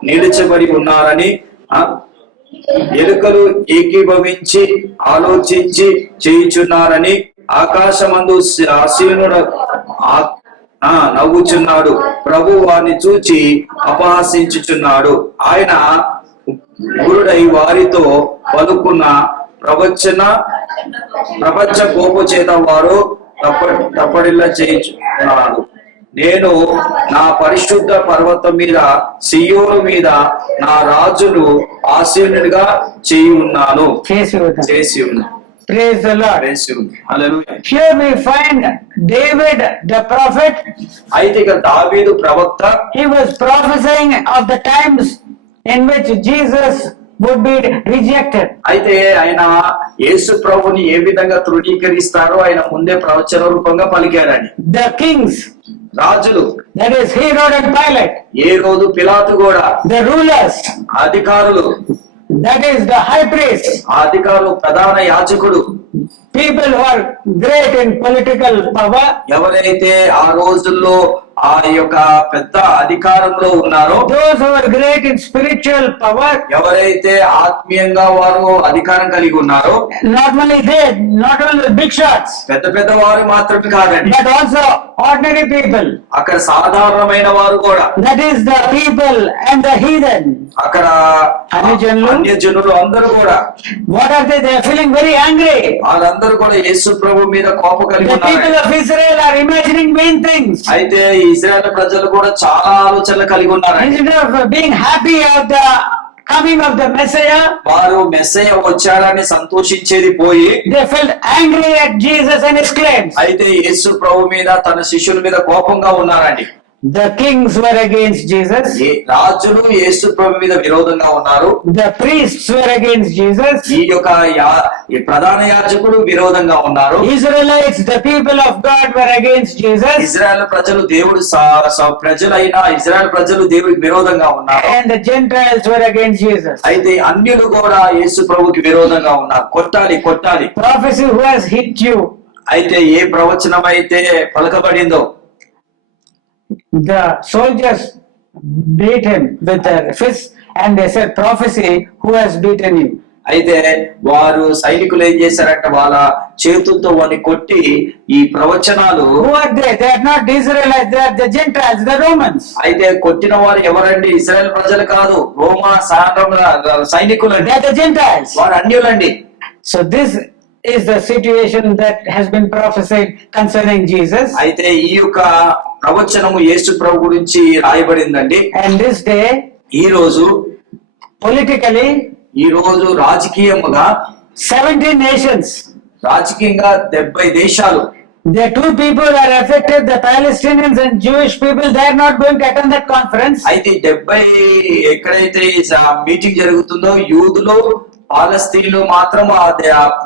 నిలిచబడి ఉన్నారని ఎలుకలు ఏకీభవించి ఆలోచించి చేయుచున్నారని ఆకాశమందు ఆసీనుడు నవ్వుచున్నాడు. ప్రభు వారిని చూచి అపహాసించుచున్నాడు. ఆయన గురుడై వారితో పలుకున్న ప్రపంచ కోప చేత వారు తప్పడిల్లా చేయుచున్నాడు. నేను నా పరిశుద్ధ పర్వతం మీద సియోను మీద నా రాజును ఆసీనుడిగా చేసి ఉన్నాను. praise the Lord. Hallelujah. Here we find David the prophet. అయితే ఇక దావీదు ప్రవక్త, He was prophesying of the times in which Jesus would be rejected. అయితే ఆయన యేసు ప్రభుని ఏ విధంగా తృణీకరిస్తారో ఆయన ముందే ప్రవచన రూపంగా పలికారని. The kings, రాజులు That is Herod and Pilate, ఏ రోజు పిలాతు కూడా the rulers, అధికారులు, that is the high priest, ఆ అధికారులు ప్రధాన యాజకుడు, people who are great in political power, ఎవరైతే ఆ రోజుల్లో ఆ యొక్క పెద్ద అధికారంలో ఉన్నారో, those who are great in spiritual power, ఎవరైతే ఆత్మీయంగా వారు అధికారం కలిగి ఉన్నారో, not only they, not only big shots, పెద్ద పెద్ద వారు మాత్రమే కాదండి, but also ordinary people. అక్కడ సాధారణమైన వారు కూడా, That is the people and the heathen. అక్కడ అన్యజనులు, అన్యజనులు అందరూ కూడా, What are they? They are feeling very angry. వాళ్ళందరూ కూడా యేసు ప్రభు మీద కోపం కలిగి The people ఉన్నారు. of Israel are imagining mean things. అయితే ఇజ్రాయెల్ ప్రజలు కూడా చాలా ఆలోచనలు కలిగి ఉన్నారండి. Instead of being happy at the coming of the Messiah, వారు మెస్సయ్య వచ్చాడని సంతోషించేది పోయి, they felt angry at Jesus and his claims. అయితే యేసు ప్రభు మీద తన శిష్యుల మీద కోపంగా ఉన్నారండి. The kings were against Jesus. రాజులు యేసు ప్రభు మీద విరోధంగా ఉన్నారు. The priests were against Jesus. ఈ యొక్క ఈ ప్రధాన యాజకుడు విరోధంగా ఉన్నారు. Israelites, the people of God, were against Jesus. Israel ప్రజలు దేవుడు ప్రజలైన ఇజ్రాయెల్ ప్రజలు దేవుడికి విరోధంగా ఉన్నారు. And the Gentiles were against Jesus. అయితే అన్యులు కూడా యేసు ప్రభుకి విరోధంగా ఉన్నారు. కొట్టాలి కొట్టాలి. Prophecy who has hit you. అయితే ఏ ప్రవచనం అయితే పలకబడిందో, The soldiers beat him with their fists and they said, prophecy, who has beaten you? అయితే వారు సైనికులు ఏం చేశారంటే వాళ్ళ చేతులతో వాడిని కొట్టి ఈ ప్రవచనాలు. Who are they? They are not Israelites, they are the Gentiles, the Romans. అయితే కొట్టిన వారు ఎవరండి? ఇజ్రాయెల్ ప్రజలు కాదు, రోమా సైనికులండి. They are the Gentiles. వారు అన్యులండి. So this is the situation that has been prophesied concerning Jesus. అయితే ఈ యొక్క ప్రవచనము యేసు ప్రభు గురించి రాయబడిందండి. And this day, ఈ రోజు politically, ఈ రోజు రాజకీయముగా 17 nations. రాజకీయంగా 70 దేశాలు. The two people are affected, the Palestinians and Jewish people. They are not going to attend that conference. అయితే 70 ఎక్కడైతే మీటింగ్ జరుగుతుందో యూదులు పాలస్తీన్లు మాత్రం ఆ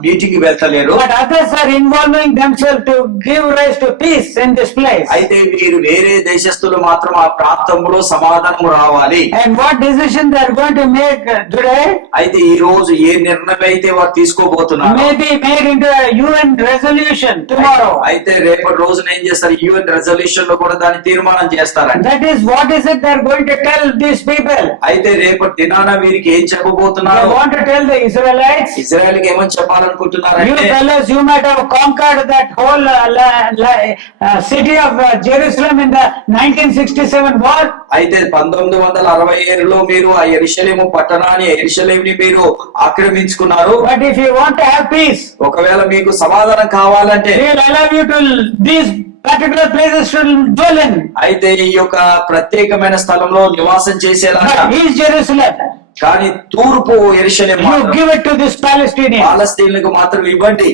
meeting వెళ్తలేరు. But others are involving themselves to give rise to peace in this place. అయితే వీరు వేరే దేశస్తులు మాత్రం ఆ ప్రాంతంలో సమాధానం రావాలి. And what decision they are going to make today అయితే ఈ రోజు ఏ నిర్ణయం అయితే వారు తీసుకోబోతున్నారు may be made into a UN resolution tomorrow. అయితే రేపటి రోజున ఏం చేస్తారు? యుఎన్ రెజల్యూషన్ లో కూడా దాన్ని తీర్మానం చేస్తారంట. That is what is it they are going to tell these people. అయితే రేపటి దినాన వీరికి ఏం They చెప్పబోతున్నారు? want to tell the Israelites, Israel కి ఏమని you చెప్పాలనుకుంటున్నారంటే, fellows, you might have conquered that whole city of Jerusalem in the 1967 war. అయితే 1967లో మీరు ఆ యెరూషలేము పట్టణాన్ని యెరూషలేముని మీరు ఆక్రమించుకున్నారు. But if you want to have peace, ఒకవేళ మీకు సమాధానం కావాలంటే we will allow you to these particular places to dwell in. అయితే ఈ యొక్క ప్రత్యేకమైన స్థలంలో నివాసం చేసేలాగా, But East Jerusalem, కానీ తూర్పు యెరూషలేము you మాత్రం give it to this Palestinians. పాలస్తీన్లకు మాత్రం ఇవ్వండి.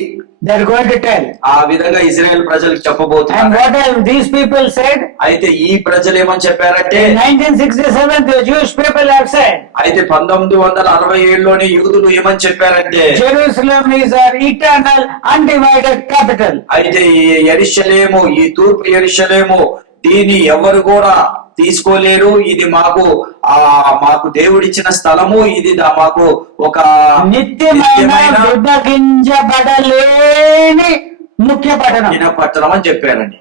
They are going to tell. ఆ విధంగా ఇజ్రాయెల్ ప్రజలకు And చెప్పబోతున్నారు. what have these people said? అయితే ఈ ప్రజలు ఏమని చెప్పారంటే, In 1967, the Jewish people have said, అయితే 1967లోని యూదులు ఏమని చెప్పారంటే, Jerusalem is our eternal, undivided capital. అయితే ఈ యెరూషలేము, ఈ తూర్పు యెరూషలేము, దీన్ని ఎవరు కూడా తీసుకోలేరు. ఇది మాకు దేవుడిచ్చిన స్థలము. ఇది మాకు ఒక నిత్యమైన విభజించబడలేని ముఖ్య పట్టణం. పట్టణం అని చెప్పారండి.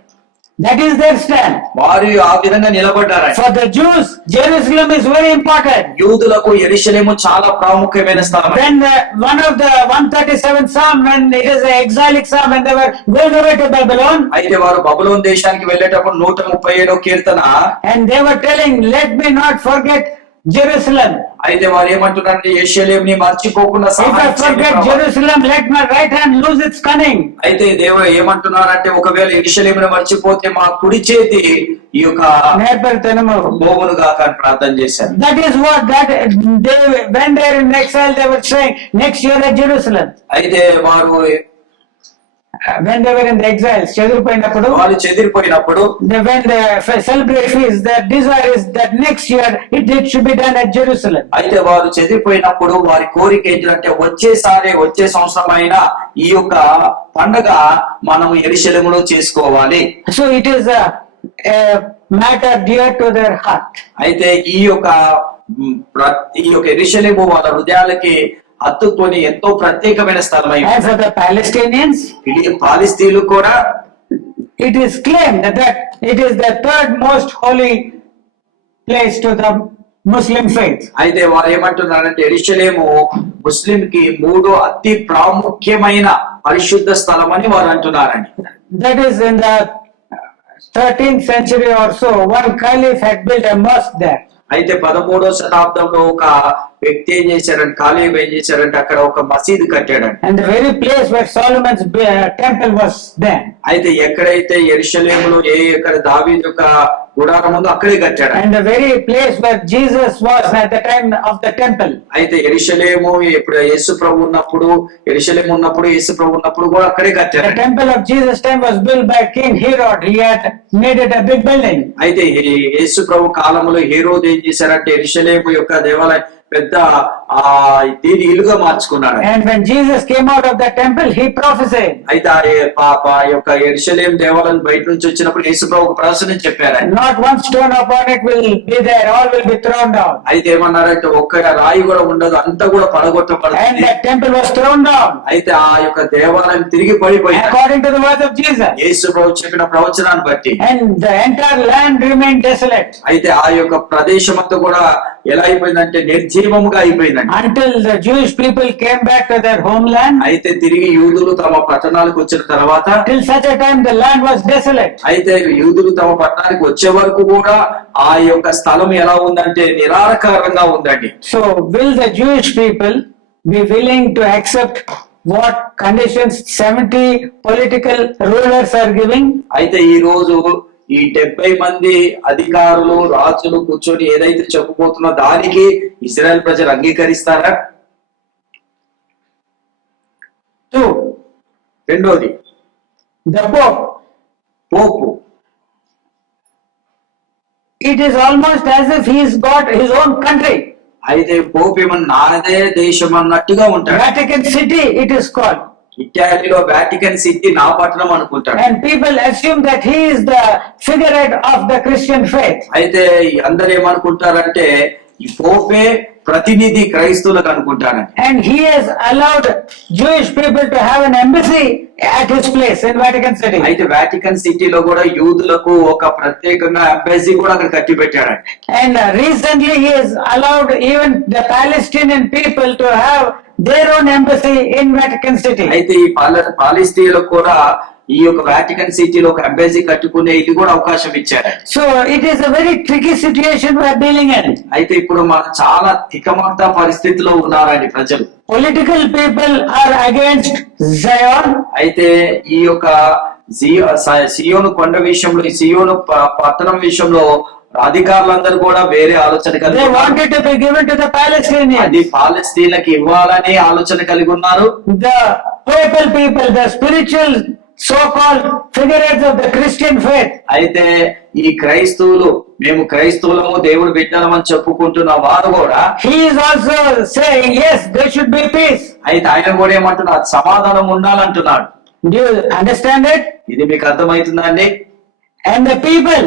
That is their stand. వారు ఆ విధంగా నిలబడ్డారండి. For the Jews, Jerusalem is very important. యూదులకు యెరూషలేము చాలా ప్రాముఖ్యమైన స్థలం. When one of the 137 Psalm, when it is an exilic Psalm, when they were going away to Babylon, అయితే వారు బబులోను దేశానికి వెళ్ళేటప్పుడు 137వ కీర్తన, and they were telling, let me not forget Jerusalem. అయితే వారు ఏమంటున్నారంటే, యెరూషలేముని మర్చిపోకుండా If I సహాయం చేయండి forget Prabhu. Jerusalem, let my right hand lose its cunning. అయితే దేవుడు ఏమంటున్నారంటే, ఒకవేళ యెరూషలేముని మర్చిపోతే మా కుడి చేతి ఈ యొక్క నేర్పరితనము. మోగునుగా అని ప్రార్థన చేశారు. That is what they, when they are in exile, they were saying, next year at Jerusalem. అయితే వారు When they were in the exiles, చెదిరిపోయినప్పుడు, వాళ్ళు చెదిరిపోయినప్పుడు, when they celebrate feast, their desire is that next year it should be done at Jerusalem. అయితే వారు చెదిరిపోయినప్పుడు వారి కోరిక ఏంటంటే, వచ్చే సంవత్సరం అయినా ఈ యొక్క పండగ మనము యెరూషలేములో చేసుకోవాలి. So it is a matter dear to their heart. అయితే ఈ యొక్క యెరూషలేము వాళ్ళ హృదయాలకి హత్తుకొని ఎంతో ప్రత్యేకమైన స్థలమై And for the Palestinians, పాలిస్తీన్లు కూడా it is claimed that it is the third most holy place to the Muslim faith. అయితే వారు ఏమంటున్నారంటే యెరూషలేము ముస్లిం కి మూడో అతి ప్రాముఖ్యమైన పరిశుద్ధ స్థలం అని వారు అంటున్నారండి. That is in the 13th century or so, one caliph had built a mosque there. అయితే 13వ శతాబ్దంలో ఒక వ్యక్తి ఏం చేశారంటే ఖాళీగా ఏం చేశారంటే అక్కడ ఒక మసీదు కట్టాడండి. And the very place where Solomon's temple was there. అయితే ఎక్కడైతే యెరూషలేములో ఎక్కడ దావీదు యొక్క గుడారం ఉందో అక్కడే కట్టాడు. And the very place where Jesus was at the time of the temple. అయితే యెరూషలేము ఎప్పుడు యేసు ప్రభు ఉన్నప్పుడు యెరూషలేము ఉన్నప్పుడు యేసు ప్రభు ఉన్నప్పుడు కూడా అక్కడే కట్టాడు. The temple of Jesus' time was built by King Herod. He had made it a big building. అయితే యేసు ప్రభు కాలంలో హేరోదు ఏం చేశారంటే యెరూషలేము యొక్క దేవాలయం పెద్ద దీని ఇల్లుగా మార్చుకున్నాడు. And when Jesus came out of the temple, he prophesied. అయితే ఆ యొక్క యెరూషలేం దేవాలయం బయట నుంచి వచ్చినప్పుడు యేసు ప్రభు ప్రవచనం చెప్పారు. Not one stone upon it will be there, all will be thrown down. అయితే ఏమన్నారంటే ఒక్క రాయి కూడా ఉండదు, అంతా కూడా And పడగొట్టబడుతుంది. that temple was thrown down. అయితే ఆ యొక్క దేవాలయం తిరిగి పడిపోయింది According to the words of Jesus. యేసు ప్రభు చెప్పిన ప్రవచనాన్ని బట్టి. And the entire land remained desolate. అయితే ఆ యొక్క ప్రదేశం అంతా కూడా ఎలా అయిపోయిందంటే నిర్జీవముగా అయిపోయిందండి. Until the Jewish people came back to their homeland. అయితే తిరిగి యూదులు తమ పట్టణాలకు వచ్చిన తర్వాత Till such a time the land was desolate. అయితే యూదులు తమ పట్టణానికి వచ్చే వరకు కూడా ఆ యొక్క స్థలం ఎలా ఉందంటే నిరాకారంగా ఉందండి. So will the Jewish people be willing to accept what conditions 70 political rulers are giving? అయితే ఈ రోజు ఈ 70 మంది అధికారులు రాజులు కూర్చొని ఏదైతే చెప్పబోతున్నా దానికి ఇశ్రాయేల్ ప్రజలు అంగీకరిస్తారా? 2. రెండోది The Pope. Pope. It is almost as if he's got his own country. అయితే పోపు ఏమన్నా నాదే దేశం అన్నట్టుగా ఉంటాడు. Vatican City it is called. ఇటాలీలో వాటికన్ సిటీ నా పట్టణం అనుకుంటాడు. And people assume that he is the figurehead of the Christian faith. అయితే అందరు ఏమనుకుంటారంటే ఈ పోపే ప్రతినిధి క్రైస్తవులకు అనుకుంటారండి. And he has allowed Jewish people to have an embassy at his place in Vatican City. అయితే వాటికన్ సిటీలో కూడా యూదులకు ఒక ప్రత్యేకంగా ఎంబసీ కూడా అక్కడ కట్టి పెట్టాడు. And recently he has allowed even the Palestinian people to have their own embassy in Vatican City. అయితే ఈ పాలస్తీన్లకు కూడా ఈ యొక్క వాటికన్ సిటీలో ఒక ఎంబసీ కట్టుకునే ఇది కూడా అవకాశం ఇచ్చారు. So it is a very tricky situation we are dealing in. అయితే ఇప్పుడు మనం చాలా తికమక పరిస్థితిలో ఉన్నారండి ప్రజలు. Political people are against Zion. అయితే ఈ యొక్క సియోను కొండ విషయంలో ఈ సియోను పట్టణం విషయంలో అధికారులందరూ కూడా వేరే ఆలోచన They కలిగి ఉన్నారు. wanted to be given to the అది Palestinians. పాలస్తీన్లకు ఇవ్వాలని ఆలోచన కలిగి ఉన్నారు. The papal people, the spiritual so-called figureheads of the Christian faith. అయితే ఈ క్రైస్తవులు మేము క్రైస్తవులము దేవుడు బిడ్డలమని చెప్పుకుంటున్న వారు కూడా He is also saying, yes, there should be peace. అయితే ఆయన కూడా ఏమంటున్నారు సమాధానం ఉండాలంటున్నాడు. Do you understand it? ఇది మీకు అర్థమవుతుందండి? And the people,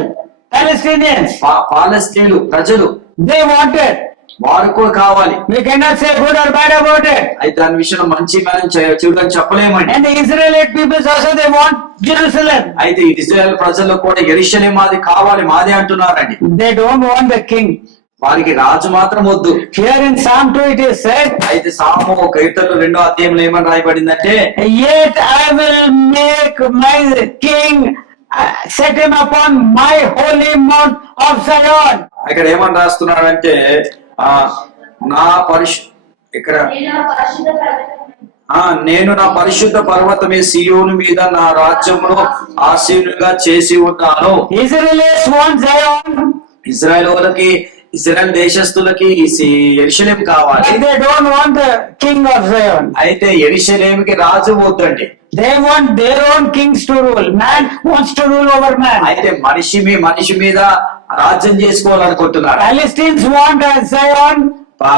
Palestinians, పాలస్తీన్లు ప్రజలు they wanted. వారు కూడా కావాలి. We cannot say good or bad about it. అయితే దాని విషయంలో మంచి మనం చెడుని చెప్పలేమండి. And the Israelite people also, they want Jerusalem. అయితే ఇశ్రాయేల్ ప్రజలకు కూడా యెరూషలేము మాది కావాలి మాదే అంటున్నారండి. They don't want the king. వారికి రాజు మాత్రం వద్దు. Here in Psalm 2 it is said, అయితే సాము కీర్తనలు 2వ అధ్యాయంలో ఏమని రాయబడిందంటే yet I will make my king set him upon my holy mount of Zion. ఇక్కడ ఏమని రాస్తున్నాడంటే నా ఇక్కడ నేను నా పరిశుద్ధ పర్వతమే సియోను మీద నా రాజ్యమును ఆసీనుగా చేసి ఉన్నాను. Israelites want Zion. ఇజ్రాయెల్ వాళ్ళకి ఇజ్రాయెల్ దేశస్తులకి యెరూషలేము కావాలి. They don't want the king of Zion. అయితే యెరూషలేముకి రాజు వద్దండి. They want their own kings to rule. Man wants to rule over man. అయితే మనిషి మీద రాజ్యం చేసుకోవాలనుకుంటున్నారు. Palestinians want Zion.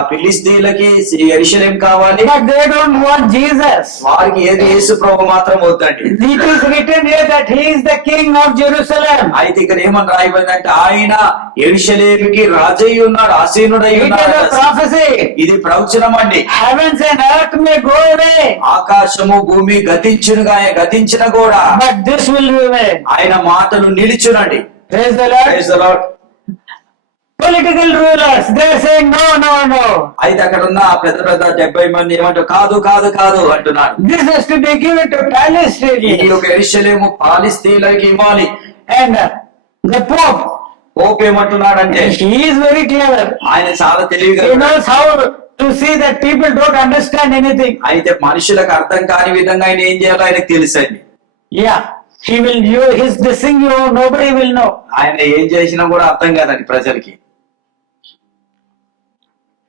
ఫిలిస్తీన్లకి యెరూషలేం కావాలి, but they don't want Jesus. వారికి ఏది యేసు ప్రభు మాత్రం వద్దండి. It is written here that he is the king of Jerusalem. అయితే ఇక్కడ ఏమని రాయబడిందంటే ఆయన యెరూషలేముకి రాజై ఉన్నాడు, ఆసీనుడై It is a ఉన్నాడు. prophecy. ఇది ప్రవచనం అండి. Heavens and earth may go away, ఆకాశము భూమి గతించిన కూడా but this will remain. ఆయన మాటలు నిలిచునండి. Praise the Lord. Praise the Lord. Political rulers, they are saying no, no, no. అయితే అక్కడ ఉన్న పెద్ద 70 మంది ఏమంటారు, కాదు కాదు కాదు అంటున్నారు. This has to be given to ఈ Palestinians. యొక్క యెరూషలేము పాలిస్తీన్లకి ఇవ్వాలి. And the Pope, పోప్ ఏమంటున్నాడంటే he is very clever. ఆయన చాలా తెలివిగా He knows how to see that people don't understand anything. అయితే మనుషులకు అర్థం కాని విధంగా ఆయన ఏం చేయాలో ఆయనకు తెలుసండి. Yeah, he will use his this thing, nobody will know. ఆయన ఏం చేసినా కూడా అర్థం కాదండి ప్రజలకి.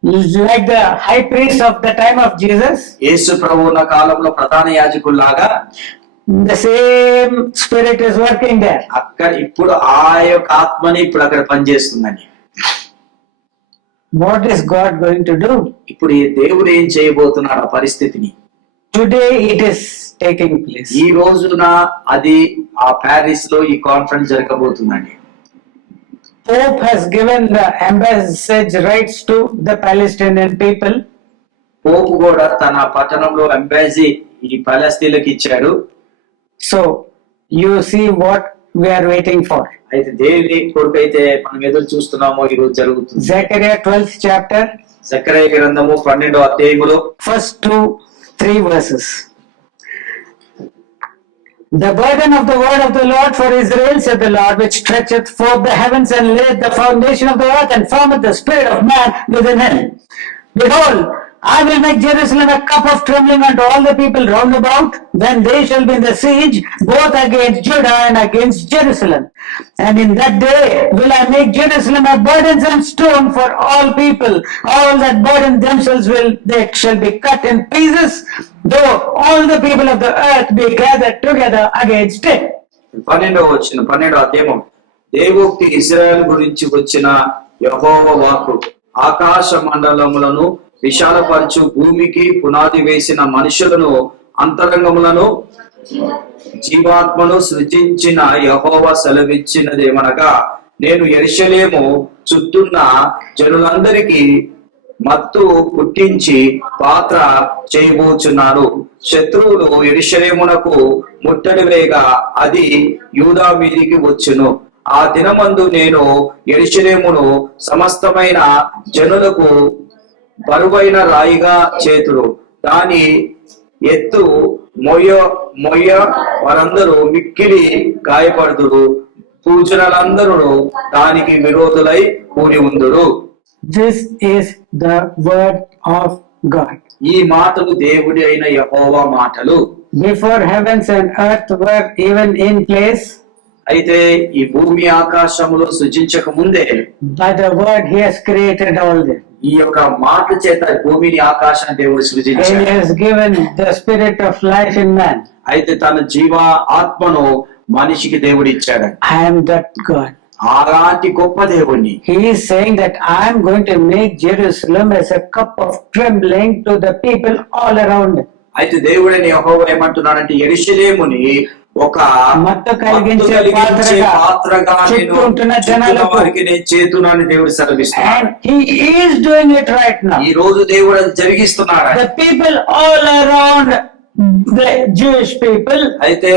Like the high priest of the time of Jesus, యేసు ప్రభు ఉన్న కాలంలో ప్రధాన యాజకుల్లాగా the same spirit is working there. అక్కడ ఇప్పుడు ఆ యొక్క ఆత్మని ఇప్పుడు అక్కడ పనిచేస్తుందండి. What is God going to do? ఇప్పుడు ఈ దేవుడు ఏం చేయబోతున్నాడు ఆ పరిస్థితిని? Today it is taking place. ఈ రోజున అది ఆ ప్యారిస్ లో ఈ conference జరగబోతుందండి. Pope has given the embassage rights to the Palestinian people. పోపు కూడా తన పట్టణంలో ఎంబాసీ ఈ పాలస్తీన్లకు ఇచ్చాడు. So you see what we are waiting for. అయితే దేని కొరకైతే మనం ఎదురు చూస్తున్నామో ఈ రోజు జరుగుతుంది. Zechariah 12th chapter, జకర్యా గ్రంథము 12వ అధ్యాయములో first 2-3 verses. The burden of the word of the Lord for Israel, said the Lord, which stretcheth forth the heavens and laid the foundation of the earth and formeth the spirit of man within him. Behold, I will make Jerusalem a cup of trembling unto all the people round about, when they shall be in the siege, both against Judah and against Jerusalem. And in that day will I make Jerusalem a burdensome stone for all people. All that burden themselves they shall be cut in pieces, though all the people of the earth be gathered together against it. 12వ అధ్యాయము. దేవోక్తి ఇశ్రాయేలు గురించి వచ్చిన యెహోవా వాక్కు. ఆకాశ మండలములను విశాలపరచు, భూమికి పునాది వేసిన మనుషులను అంతరంగములను జీవాత్మను సృజించిన యెహోవా సెలవిచ్చినదేమనగా, నేను యెరూషలేము చుట్టూన్న జనులందరికీ మత్తు పుట్టించి పాత్ర చేయబోచున్నాను. శత్రువులు యెరూషలేమునకు ముట్టడి వేగా అది యూదా మీదికి వచ్చును. ఆ దినమందు నేను యెరూషలేమును సమస్తమైన జనులకు బరువైన రాయిగా చేతురు, దాని ఎత్తు మొయ్య వారందరూ మిక్కిలి గాయపడుదురు, పూజలందరూ దానికి విరోధులై కూడి ఉందురు. This is the word of God. ఈ మాటలు దేవుడి అయిన యెహోవా మాటలు. Before heavens and earth were even in place, అయితే ఈ భూమి ఆకాశములు సృజించక ముందే by the word he has created all this. ఈ యొక్క మాట చేత భూమిని ఆకాశాన్ని దేవుడు He సృజించాడు. has given the spirit of life in man. అయితే తన జీవ ఆత్మను మనిషికి దేవుడు ఇచ్చాడు. I am that God. అలాంటి గొప్ప దేవుణ్ణి. He is saying that I am going to make Jerusalem as a cup of trembling to the people all around. అయితే దేవుడైన యెహోవా ఏమంటున్నాడంటే, యెరూషలేముని ఒక మత్తు కలిగించే పాత్రగా నేను చుట్టూ వారికి నేను చేతున్నానని దేవుడు సెలవిస్తున్నాడు. And he is doing it right now. ఈ రోజు దేవుడు అది జరిగిస్తున్నాడు. The people all around the Jewish people, అయితే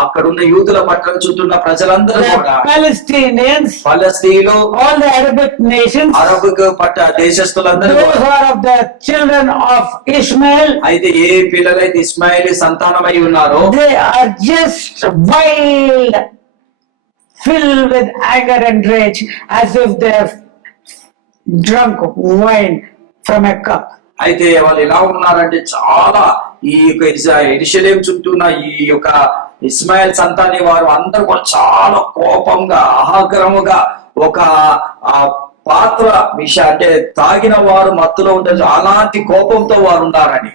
అక్కడున్న యూదుల పట్టణ చుట్టూ ఉన్న ప్రజలందరూ కూడా, the Palestinians, ఫలస్తీన్లు, all the Arabic nations, Arab దేశస్తులందరూ those who are of the children of Ishmael, అయితే ఏ పిల్లలైతే ఇస్మాయిలీ సంతానమై ఉన్నారో they are just wild, filled with anger and rage, as if they have drunk wine from a cup. అయితే వాళ్ళు ఎలా ఉన్నారంటే, చాలా ఈ యొక్క యెరూషలేము చుట్టూ ఉన్న ఈ యొక్క ఇస్మాయిల్ సంతాని వారు అందరూ కూడా చాలా కోపంగా ఆగ్రహముగా ఒక పాత్ర అంటే తాగిన వారు మత్తులో ఉంటారు, అలాంటి కోపంతో వారు ఉన్నారని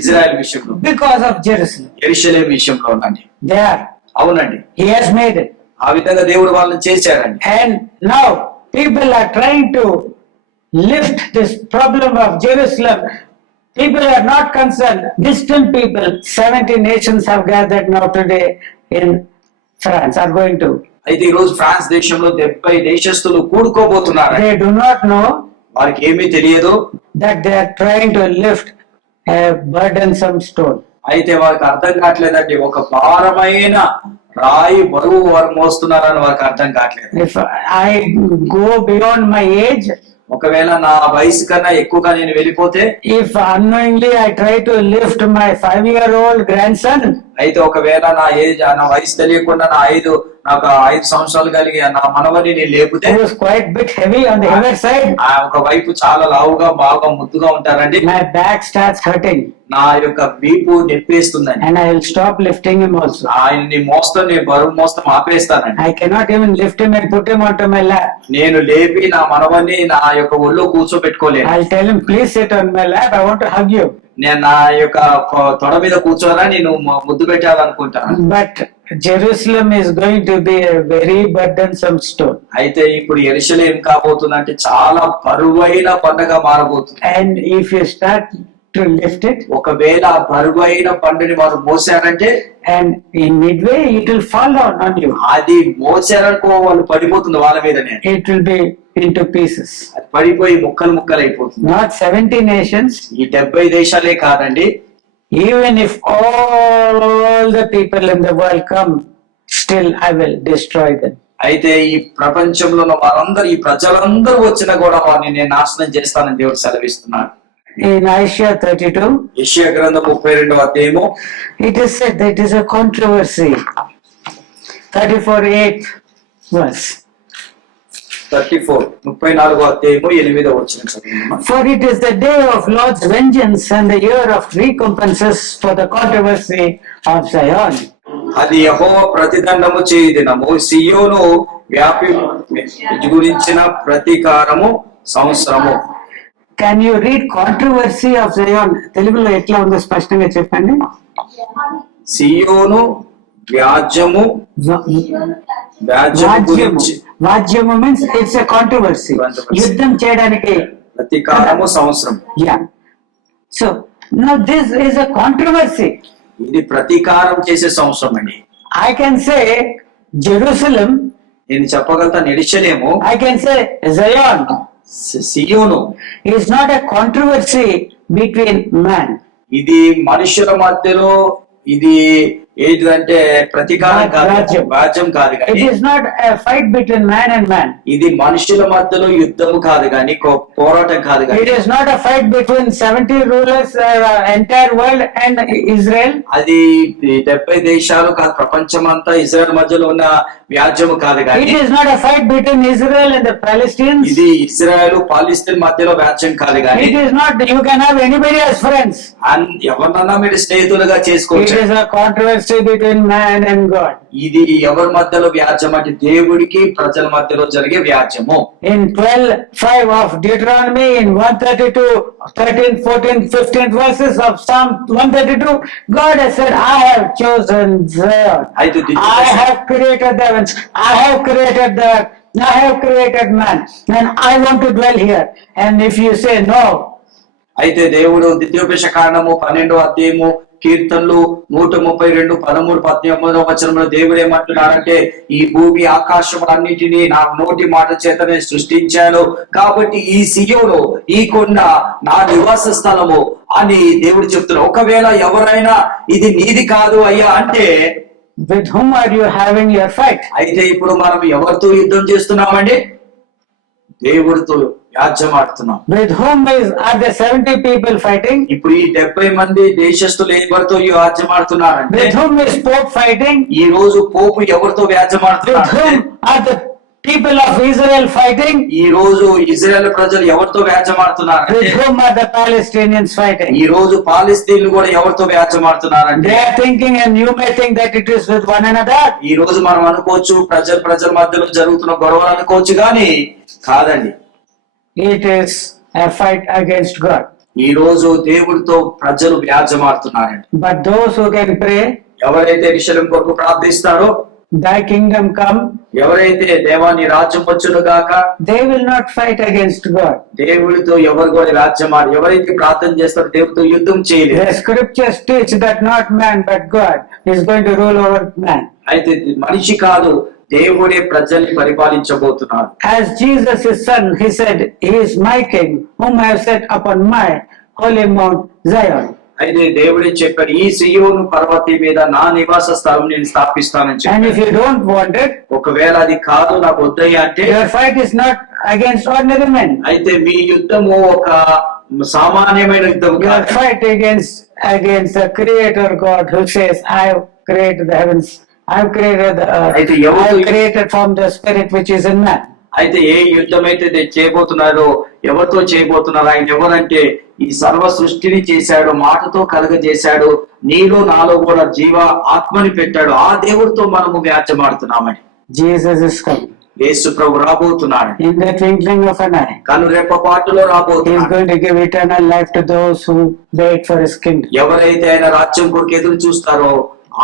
ఇజ్రాయెల్ విషయంలో, Because of Jerusalem. యెరూషలేము విషయంలో ఉందండి. They are. అవునండి, He has made it. ఆ విధంగా దేవుడు వాళ్ళని చేశాడండి. And now people are trying to lift this problem of Jerusalem. People are not concerned. Distant people, 70 nations have gathered now today in France, are going to. అయితే ఈ రోజు ఫ్రాన్స్ దేశంలో 70 దేశస్తులు కూడుకోబోతున్నారు. They do not know వారికి ఏమీ తెలియదు. that they are trying to lift a burdensome stone. అయితే వారికి అర్థం కావట్లేదండి, ఒక భారమైన రాయి బరువు వారు మోస్తున్నారని వారికి అర్థం కావట్లేదు. If I go beyond my age, ఒకవేళ నా వయసు కన్నా ఎక్కువగా నేను వెళ్ళిపోతే, if unknowingly I try to lift my 5-year-old grandson, అయితే ఒకవేళ నా వయసు తెలియకుండా నాకు 5 సంవత్సరాలు కలిగి నా మనవని నేను లేపితే, who is quite bit heavy on the heavier side, ఆ ఒక వైపు చాలా లావుగా బాగా ముద్దుగా ఉంటారండి, my back starts hurting నా యొక్క వీపు నొప్పేస్తుందండి. and I will stop lifting him also. ఆయన్ని నేను బరువు మోస్తాం ఆపేస్తానండి. I cannot even lift him and put him onto my lap. నేను లేపి నా మనవన్ని నా యొక్క ఒళ్ళో కూర్చోబెట్టుకోలేను. I'll tell him, please sit on my lap, I want to hug you. నేను నా యొక్క తొడ మీద కూర్చోరా, నేను ముద్దు పెట్టాలనుకుంటాను. But Jerusalem is going to be a very burdensome stone. అయితే ఇప్పుడు యెరూషలేము కాబోతుందంటే చాలా బరువైన పండగ మారబోతుంది. And if you start to lift it, ఒకవేళ ఆ బరువైన పండుని వారు మోసారంటే, and in midway it will fall down on you. అది మోసారనుకో వాళ్ళు పడిపోతుంది వాళ్ళ మీదనే, It will be into pieces. అది పడిపోయి ముక్కలు అయిపోతుంది. Not 70 nations. ఈ 70 దేశాలే కాదండి, Even if all the people in the world come, still I will destroy them. అయితే ఈ ప్రపంచంలో ఉన్న వారందరూ, ఈ ప్రజలందరూ వచ్చినా కూడా వారిని నేను నాశనం చేస్తానని దేవుడు సెలవిస్తున్నాడు. In Isaiah 32, యెషయా గ్రంథం 32వ అధ్యాయము, it is said that it is a controversy. 34:8 verse. 34వ అధ్యాయము 8వ వచనం చదువుదామా. For it is the day of Lord's vengeance and the year of recompenses for the controversy of Zion. అది యెహోవా ప్రతిదండము చేయు దినము, సియోను వ్యాపి గురించిన ప్రతీకారము సంవత్సరము. Can you read controversy of Zion? తెలుగులో ఎట్లా ఉందో స్పష్టంగా చెప్పండి. సియోను వ్యాజ్యము గురించి వాద్యము means it's a controversy. యుద్ధం చేయడానికి ప్రతీకారము సంవత్సరం. Yeah. So now this is a controversy. ఇది ప్రతీకారం చేసే సంవత్సరం అండి. I can say Jerusalem. నేను చెప్పగలుగుతాను యెరూషలేము. I can say Zion. Zion. It is not a controversy between man. ఇది మనుషుల మధ్యలో ఇది ఏంటంటే ప్రతీకారం కాదు, రాజ్యం కాదు It కానీ, is not a fight between man and man. ఇది మనుషుల మధ్యలో యుద్ధము కాదు కానీ, పోరాటం కాదు It కానీ, is not a fight between 70 rulers, entire world and Israel. అది 70 దేశాలు కాదు, ప్రపంచమంతా ఇజ్రాయెల్ మధ్యలో ఉన్న వ్యాజ్యము కాదు It కానీ, is not a fight between Israel and the Palestinians. ఇది ఇజ్రాయెల్ పాలిస్తీన్ మధ్యలో వ్యాజ్యం కాదు కానీ, It is not you can have anybody as friends. ఎవరినన్నా మీరు స్నేహితులుగా It చేసుకోవచ్చు. is a controversy between man and God. ఇది ఎవరి మధ్యలో వ్యాజ్యం అంటే దేవుడికి ప్రజల మధ్యలో జరిగే వ్యాజ్యము. In 12:5 of Deuteronomy, in 132, 13, 14, 15 verses of Psalm 132, God has said, I have chosen Zion. అయితే I have created the heavens. I have created the earth. I have created man. And I want to dwell here. And if you say no, అయితే దేవుడు ద్వితీయోపదేశ కాండము 12వ అధ్యాయము కీర్తనలు 132, 13, 18వ వచనంలో దేవుడు ఏమంటున్నారంటే, ఈ భూమి ఆకాశములన్నిటినీ నా నోటి మాట చేతనే సృష్టించాను, కాబట్టి ఈ సియోను, ఈ కొండ నా నివాస స్థలము అని దేవుడు చెప్తున్నారు. ఒకవేళ ఎవరైనా ఇది నీది కాదు అయ్యా అంటే, with whom are you having your fight? అయితే ఇప్పుడు మనం ఎవరితో యుద్ధం చేస్తున్నామండి? దేవుడితో వ్యాజ్యం ఆడుతున్నాం. With whom are the 70 people fighting? ఇప్పుడు ఈ 70 మంది దేశస్తులు ఎవరితో వ్యాజ్యం ఆడుతున్నారంటే, With whom is Pope fighting? ఈ రోజు పోపు ఎవరితో వ్యాజ్యం With ఆడుతున్నారు? whom are the people of Israel fighting? ఈ రోజు ఇజ్రాయెల్ ప్రజలు ఎవరితో వ్యాజ్యం ఆడుతున్నారు? With whom are the Palestinians fighting? ఈ రోజు పాలస్తీన్లు కూడా ఎవరితో వ్యాజ్యం ఆడుతున్నారంటే, They are thinking, and you may think that it is with one another. ఈ రోజు మనం అనుకోవచ్చు ప్రజల మధ్యలో జరుగుతున్న గొడవలు అనుకోవచ్చు, కానీ కాదండి, It is a fight against God. ఈ రోజు దేవుడితో ప్రజలు వ్యాజ్యం ఆడుతున్నారండి. But those who can pray, ఎవరైతే విషయం కొరకు ప్రార్థిస్తారో, thy kingdom come, ఎవరైతే దేవా నీ రాజ్యం వచ్చును గాక, they will not fight against God. దేవుడితో ఎవరు కూడా రాజ్యం ఆడు, ఎవరైతే ప్రార్థన చేస్తారో దేవుడితో యుద్ధం చేయలేదు. The scriptures teach that not man but God is going to rule over man. అయితే మనిషి కాదు, దేవుడే ప్రజల్ని పరిపాలించబోతున్నాడు. As Jesus his son, he said, he is my king whom I have set upon my holy mount Zion. అయితే దేవుడే చెప్పాడు, ఈ సియోను పర్వతం మీద నా నివాస స్థలం నేను స్థాపిస్తానని And చెప్పాడు. if you don't want it, ఒకవేళ అది కాదు నాకు వద్దయ్యా అంటే, your fight is not against ordinary men. అయితే మీ యుద్ధము ఒక సామాన్యమైన యుద్ధం Your కాదు. fight against the creator God who says, I have created the heavens, I have created the earth, అయితే I ఎవరు have created from the spirit which is in man. అయితే ఏ యుద్ధం అయితే చేయబోతున్నారో, ఎవరితో చేయబోతున్నారు, ఆయన ఎవరంటే ఈ సర్వ సృష్టిని చేశాడు, మాటతో కలుగజేశాడు, నీలో నాలో కూడా జీవ ఆత్మని పెట్టాడు. ఆ దేవుడితో మనము వ్యాజ్యమాడుతున్నామని. Jesus is coming. యేసు ప్రభు రాబోతున్నాడు, In the twinkling of an eye, కను రెప్పపాటులో he is రాబోతున్నాడు. going to give eternal life to those who wait for his kingdom. ఎవరైతే ఆయన రాజ్యం కొరకు ఎదురు చూస్తారో,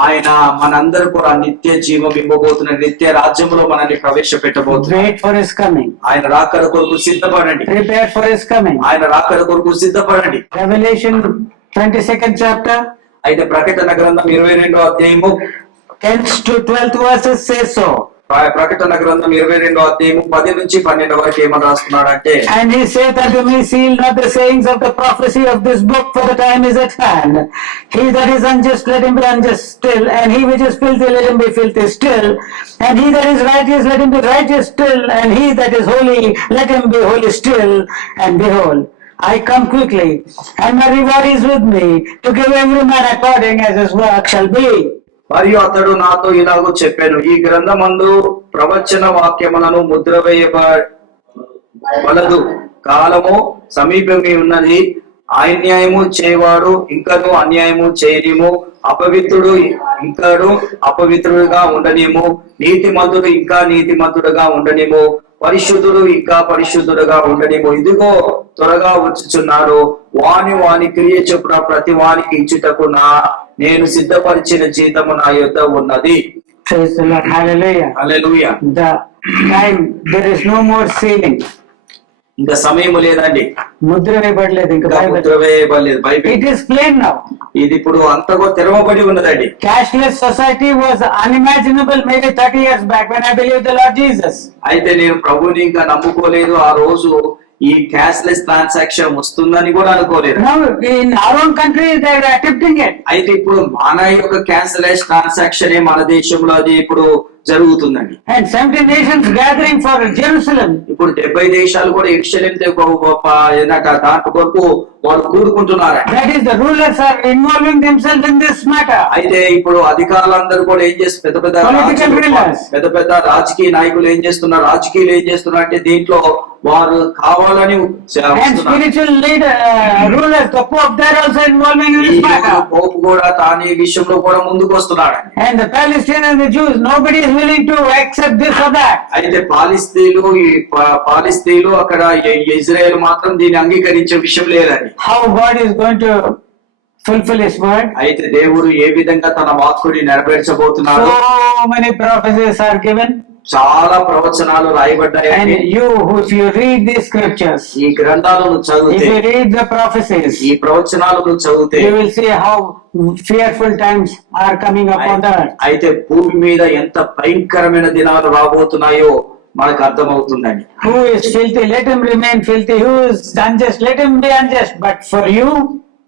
ఆయన మనందరూ కూడా నిత్య జీవం ఇవ్వబోతున్న నిత్య రాజ్యంలో మనల్ని ప్రవేశపెట్టబోతున్నాడు. Wait for his coming. ఆయన రాకడ కొరకు సిద్ధపడండి, Prepare for his coming. ఆయన రాకడ కొరకు సిద్ధపడండి. Revelation 22nd chapter, అయితే ప్రకటన గ్రంథం 22వ అధ్యాయము 10th to 12th verses say so. ప్రకటన గ్రంథం 22వ అధ్యాయము 10 నుంచి 12 వరకు ఏమని రాస్తున్నాడంటే, And he saith unto me, seal not the sayings of the prophecy of this book, for the time is at hand. He that is unjust, let him be unjust still, and he which is filthy, let him be filthy still, and he that is righteous, let him be righteous still, and he that is holy, let him be holy still. And behold, I come quickly, and my reward is with me, to give every man according as his work shall be. మరియు అతడు నాతో ఇలాగూ చెప్పాను, ఈ గ్రంథమందు ప్రవచన వాక్యములను ముద్ర వేయబడదు, కాలము సమీపమే ఉన్నది. అన్యాయము చేయవాడు ఇంకను అన్యాయము చేయనిము, అపవిత్రుడు ఇంకను అపవిత్రుడుగా ఉండనిము, నీతిమంతుడు ఇంకా నీతిమంతుడుగా ఉండనిము, పరిశుద్ధుడు ఇంకా పరిశుద్ధుడుగా ఉండనిము. ఇదిగో త్వరగా వచ్చుచున్నాడు, వాని క్రియ చొప్పున ప్రతి వానికి ఇచ్చుటకు నేను సిద్ధపరిచిన జీతము నా యొద్ద ఉన్నది. Praise the Lord. Hallelujah. Hallelujah. The time, there is no more sealing. ఇంకా సమయం లేదండి, ముద్ర వేయబడలేదు ఇంకా ఇంకా Bible. Mudra వేయబడలేదు Bible. It is plain now. ఇది ఇప్పుడు అంతగా తెరవబడి ఉన్నదండి. Cashless society was unimaginable maybe 30 years back when I believed the Lord Jesus. అయితే నేను ప్రభుని ఇంకా నమ్ముకోలేదు. ఆ రోజు ఈ క్యాష్లెస్ ట్రాన్సాక్షన్ వస్తుందని కూడా అనుకోలేదు. Now in our own country they are attempting it. అయితే ఇప్పుడు మన యొక్క క్యాష్లెస్ ట్రాన్సాక్షన్ మన దేశంలో అది ఇప్పుడు జరుగుతుందండి. And 70 nations gathering for Jerusalem. ఇప్పుడు 70 దేశాలు కూడా యెరూషలేము దాంట్లో కొరకు వాళ్ళు కూడుకుంటున్నారు. That is, the rulers are involving themselves in this matter. అయితే ఇప్పుడు అధికారులందరూ కూడా ఏం చేస్తారు, పెద్ద పెద్ద రాజకీయ నాయకులు ఏం చేస్తున్నారు, రాజకీయాలు ఏం చేస్తున్నారు అంటే దీంట్లో వారు కావాలని And spiritual leader, rulers, the Pope, they are also involving in this matter. పోపు కూడా తాను ఈ విషయంలో కూడా ముందుకు వస్తున్నాడు. And the Palestinians and the Jews, nobody is willing to accept this or that. అయితే పాలిస్తీన్లు అక్కడ ఇజ్రాయెల్ మాత్రం దీన్ని అంగీకరించే విషయం లేదని. How God is going to fulfill his word? అయితే దేవుడు ఏ విధంగా తన వాక్కుని నెరవేర్చబోతున్నాడు. So many prophecies are given. చాలా ప్రవచనాలు రాయబడ్డాయి. And if you read these scriptures, ఈ గ్రంథాలను if చదివితే, you read the prophecies, ఈ ప్రవచనాలను చదివితే you will see how fearful times are coming upon the earth. అయితే భూమి మీద ఎంత భయంకరమైన దినాలు రాబోతున్నాయో మనకు అర్థమవుతుందండి. Who is filthy, let him remain filthy. Who is unjust, let him be unjust. But for you,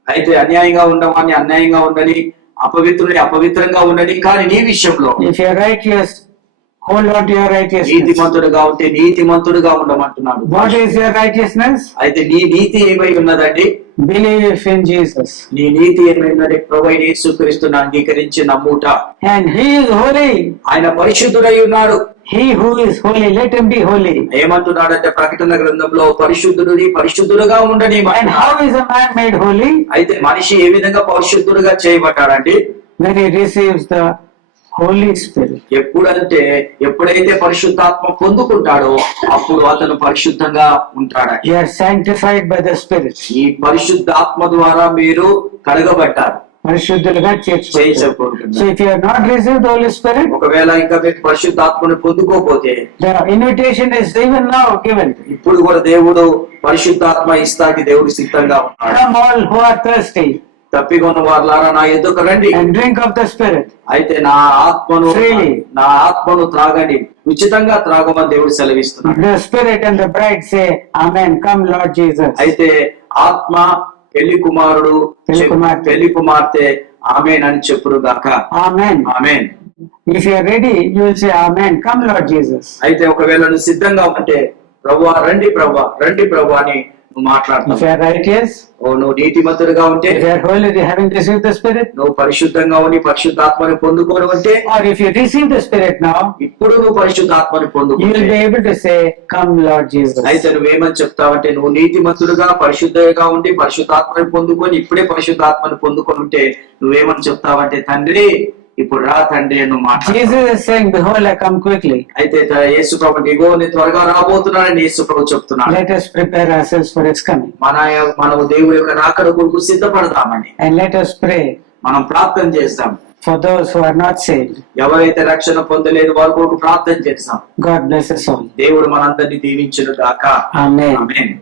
అయితే అన్యాయంగా ఉండమని అన్యాయంగా ఉండని, అపవిత్రుని అపవిత్రంగా ఉండని, కానీ నీ విషయంలో if you are righteous, hold on to your righteousness. నీతిమంతుడుగా ఉంటే నీతిమంతుడుగా ఉండమంటున్నాడు. What is your righteousness? అయితే నీ నీతి ఏమై ఉన్నదండి? Believe in Jesus. నీ నీతి ఏమైందంటే ప్రభువైన యేసుక్రీస్తును అంగీకరించి నమ్ముట. And he is holy. ఆయన పరిశుద్ధుడై ఉన్నాడు. He who is holy, let him be holy. ఏమంటున్నాడంటే ప్రకటన గ్రంథంలో పరిశుద్ధుడుగా ఉండని. And how is a man made holy? అయితే మనిషి ఏ విధంగా పరిశుద్ధుడుగా చేయబడ్డాడండి? When he receives the Holy Spirit. ఎప్పుడైతే పరిశుద్ధాత్మ పొందుకుంటాడో అప్పుడు అతను పరిశుద్ధంగా ఉంటాడు. You are sanctified by the Spirit. ఈ పరిశుద్ధాత్మ ద్వారా మీరు కడగబడ్డారు. పరిశుద్ధులుగా చేర్చుకుంటాడు. చేయించకూడదు. So if you have not received the Holy Spirit, ఒకవేళ ఇంకా మీకు పరిశుద్ధాత్మను పొందుకోకపోతే the invitation is even now given. ఇప్పుడు కూడా దేవుడు పరిశుద్ధాత్మ ఇస్తాకి దేవుడు సిద్ధంగా ఉన్నాడు. Come all who are thirsty తప్పికొన్న వారులారా నా ఎద్దుకు రండి, and drink of the Spirit. అయితే నా ఆత్మను త్రాగండి, ఉచితంగా త్రాగమని దేవుడు సెలవిస్తున్నాడు. The Spirit and the bride say, Amen. Come, Lord Jesus. అయితే ఆత్మ పెళ్లి కుమారుడు పెళ్లి కుమార్తె ఆమేన్ అని చెప్పురు గాక. Amen. Amen. If you are ready, you will say, Amen. Come, Lord Jesus. అయితే ఒకవేళ నువ్వు సిద్ధంగా ఉంటే ప్రభువా రండి ప్రభు అని నువ్వు మాట్లాడతావు. If you are righteous, నువ్వు నీతిమంతుడుగా ఉంటే, if you are holy, having received the Spirit, నువ్వు పరిశుద్ధంగా ఉండి పరిశుద్ధాత్మని పొందుకొని ఉంటే, or if you receive the Spirit now, ఇప్పుడు నువ్వు పరిశుద్ధాత్మని you will పొందుకుంటే, be able to say, Come, Lord Jesus. అయితే నువ్వేమని చెప్తావంటే నువ్వు నీతిమంతుడుగా పరిశుద్ధంగా ఉండి పరిశుద్ధాత్మని పొందుకొని ఇప్పుడే పరిశుద్ధాత్మని పొందుకొని ఉంటే నువ్వేమని చెప్తావంటే తండ్రి ఇప్పుడు రా తండ్రి అని మాట్లాడు. Jesus is saying, Behold, I come quickly. అయితే యేసు ప్రభు ఇగో నేను త్వరగా రాబోతున్నానని యేసు ప్రభు చెప్తున్నాడు. Let us prepare ourselves for His coming. మనము దేవుడి యొక్క రాకడ కొరకు సిద్ధపడదామని And let us pray మనం ప్రార్థన చేస్తాం. for those who are not saved. ఎవరైతే రక్షణ పొందలేదు వారి కొరకు ప్రార్థన చేస్తాం. God bless us all. దేవుడు మనందరినీ దీవించును గాక. Amen. ఆమేన్.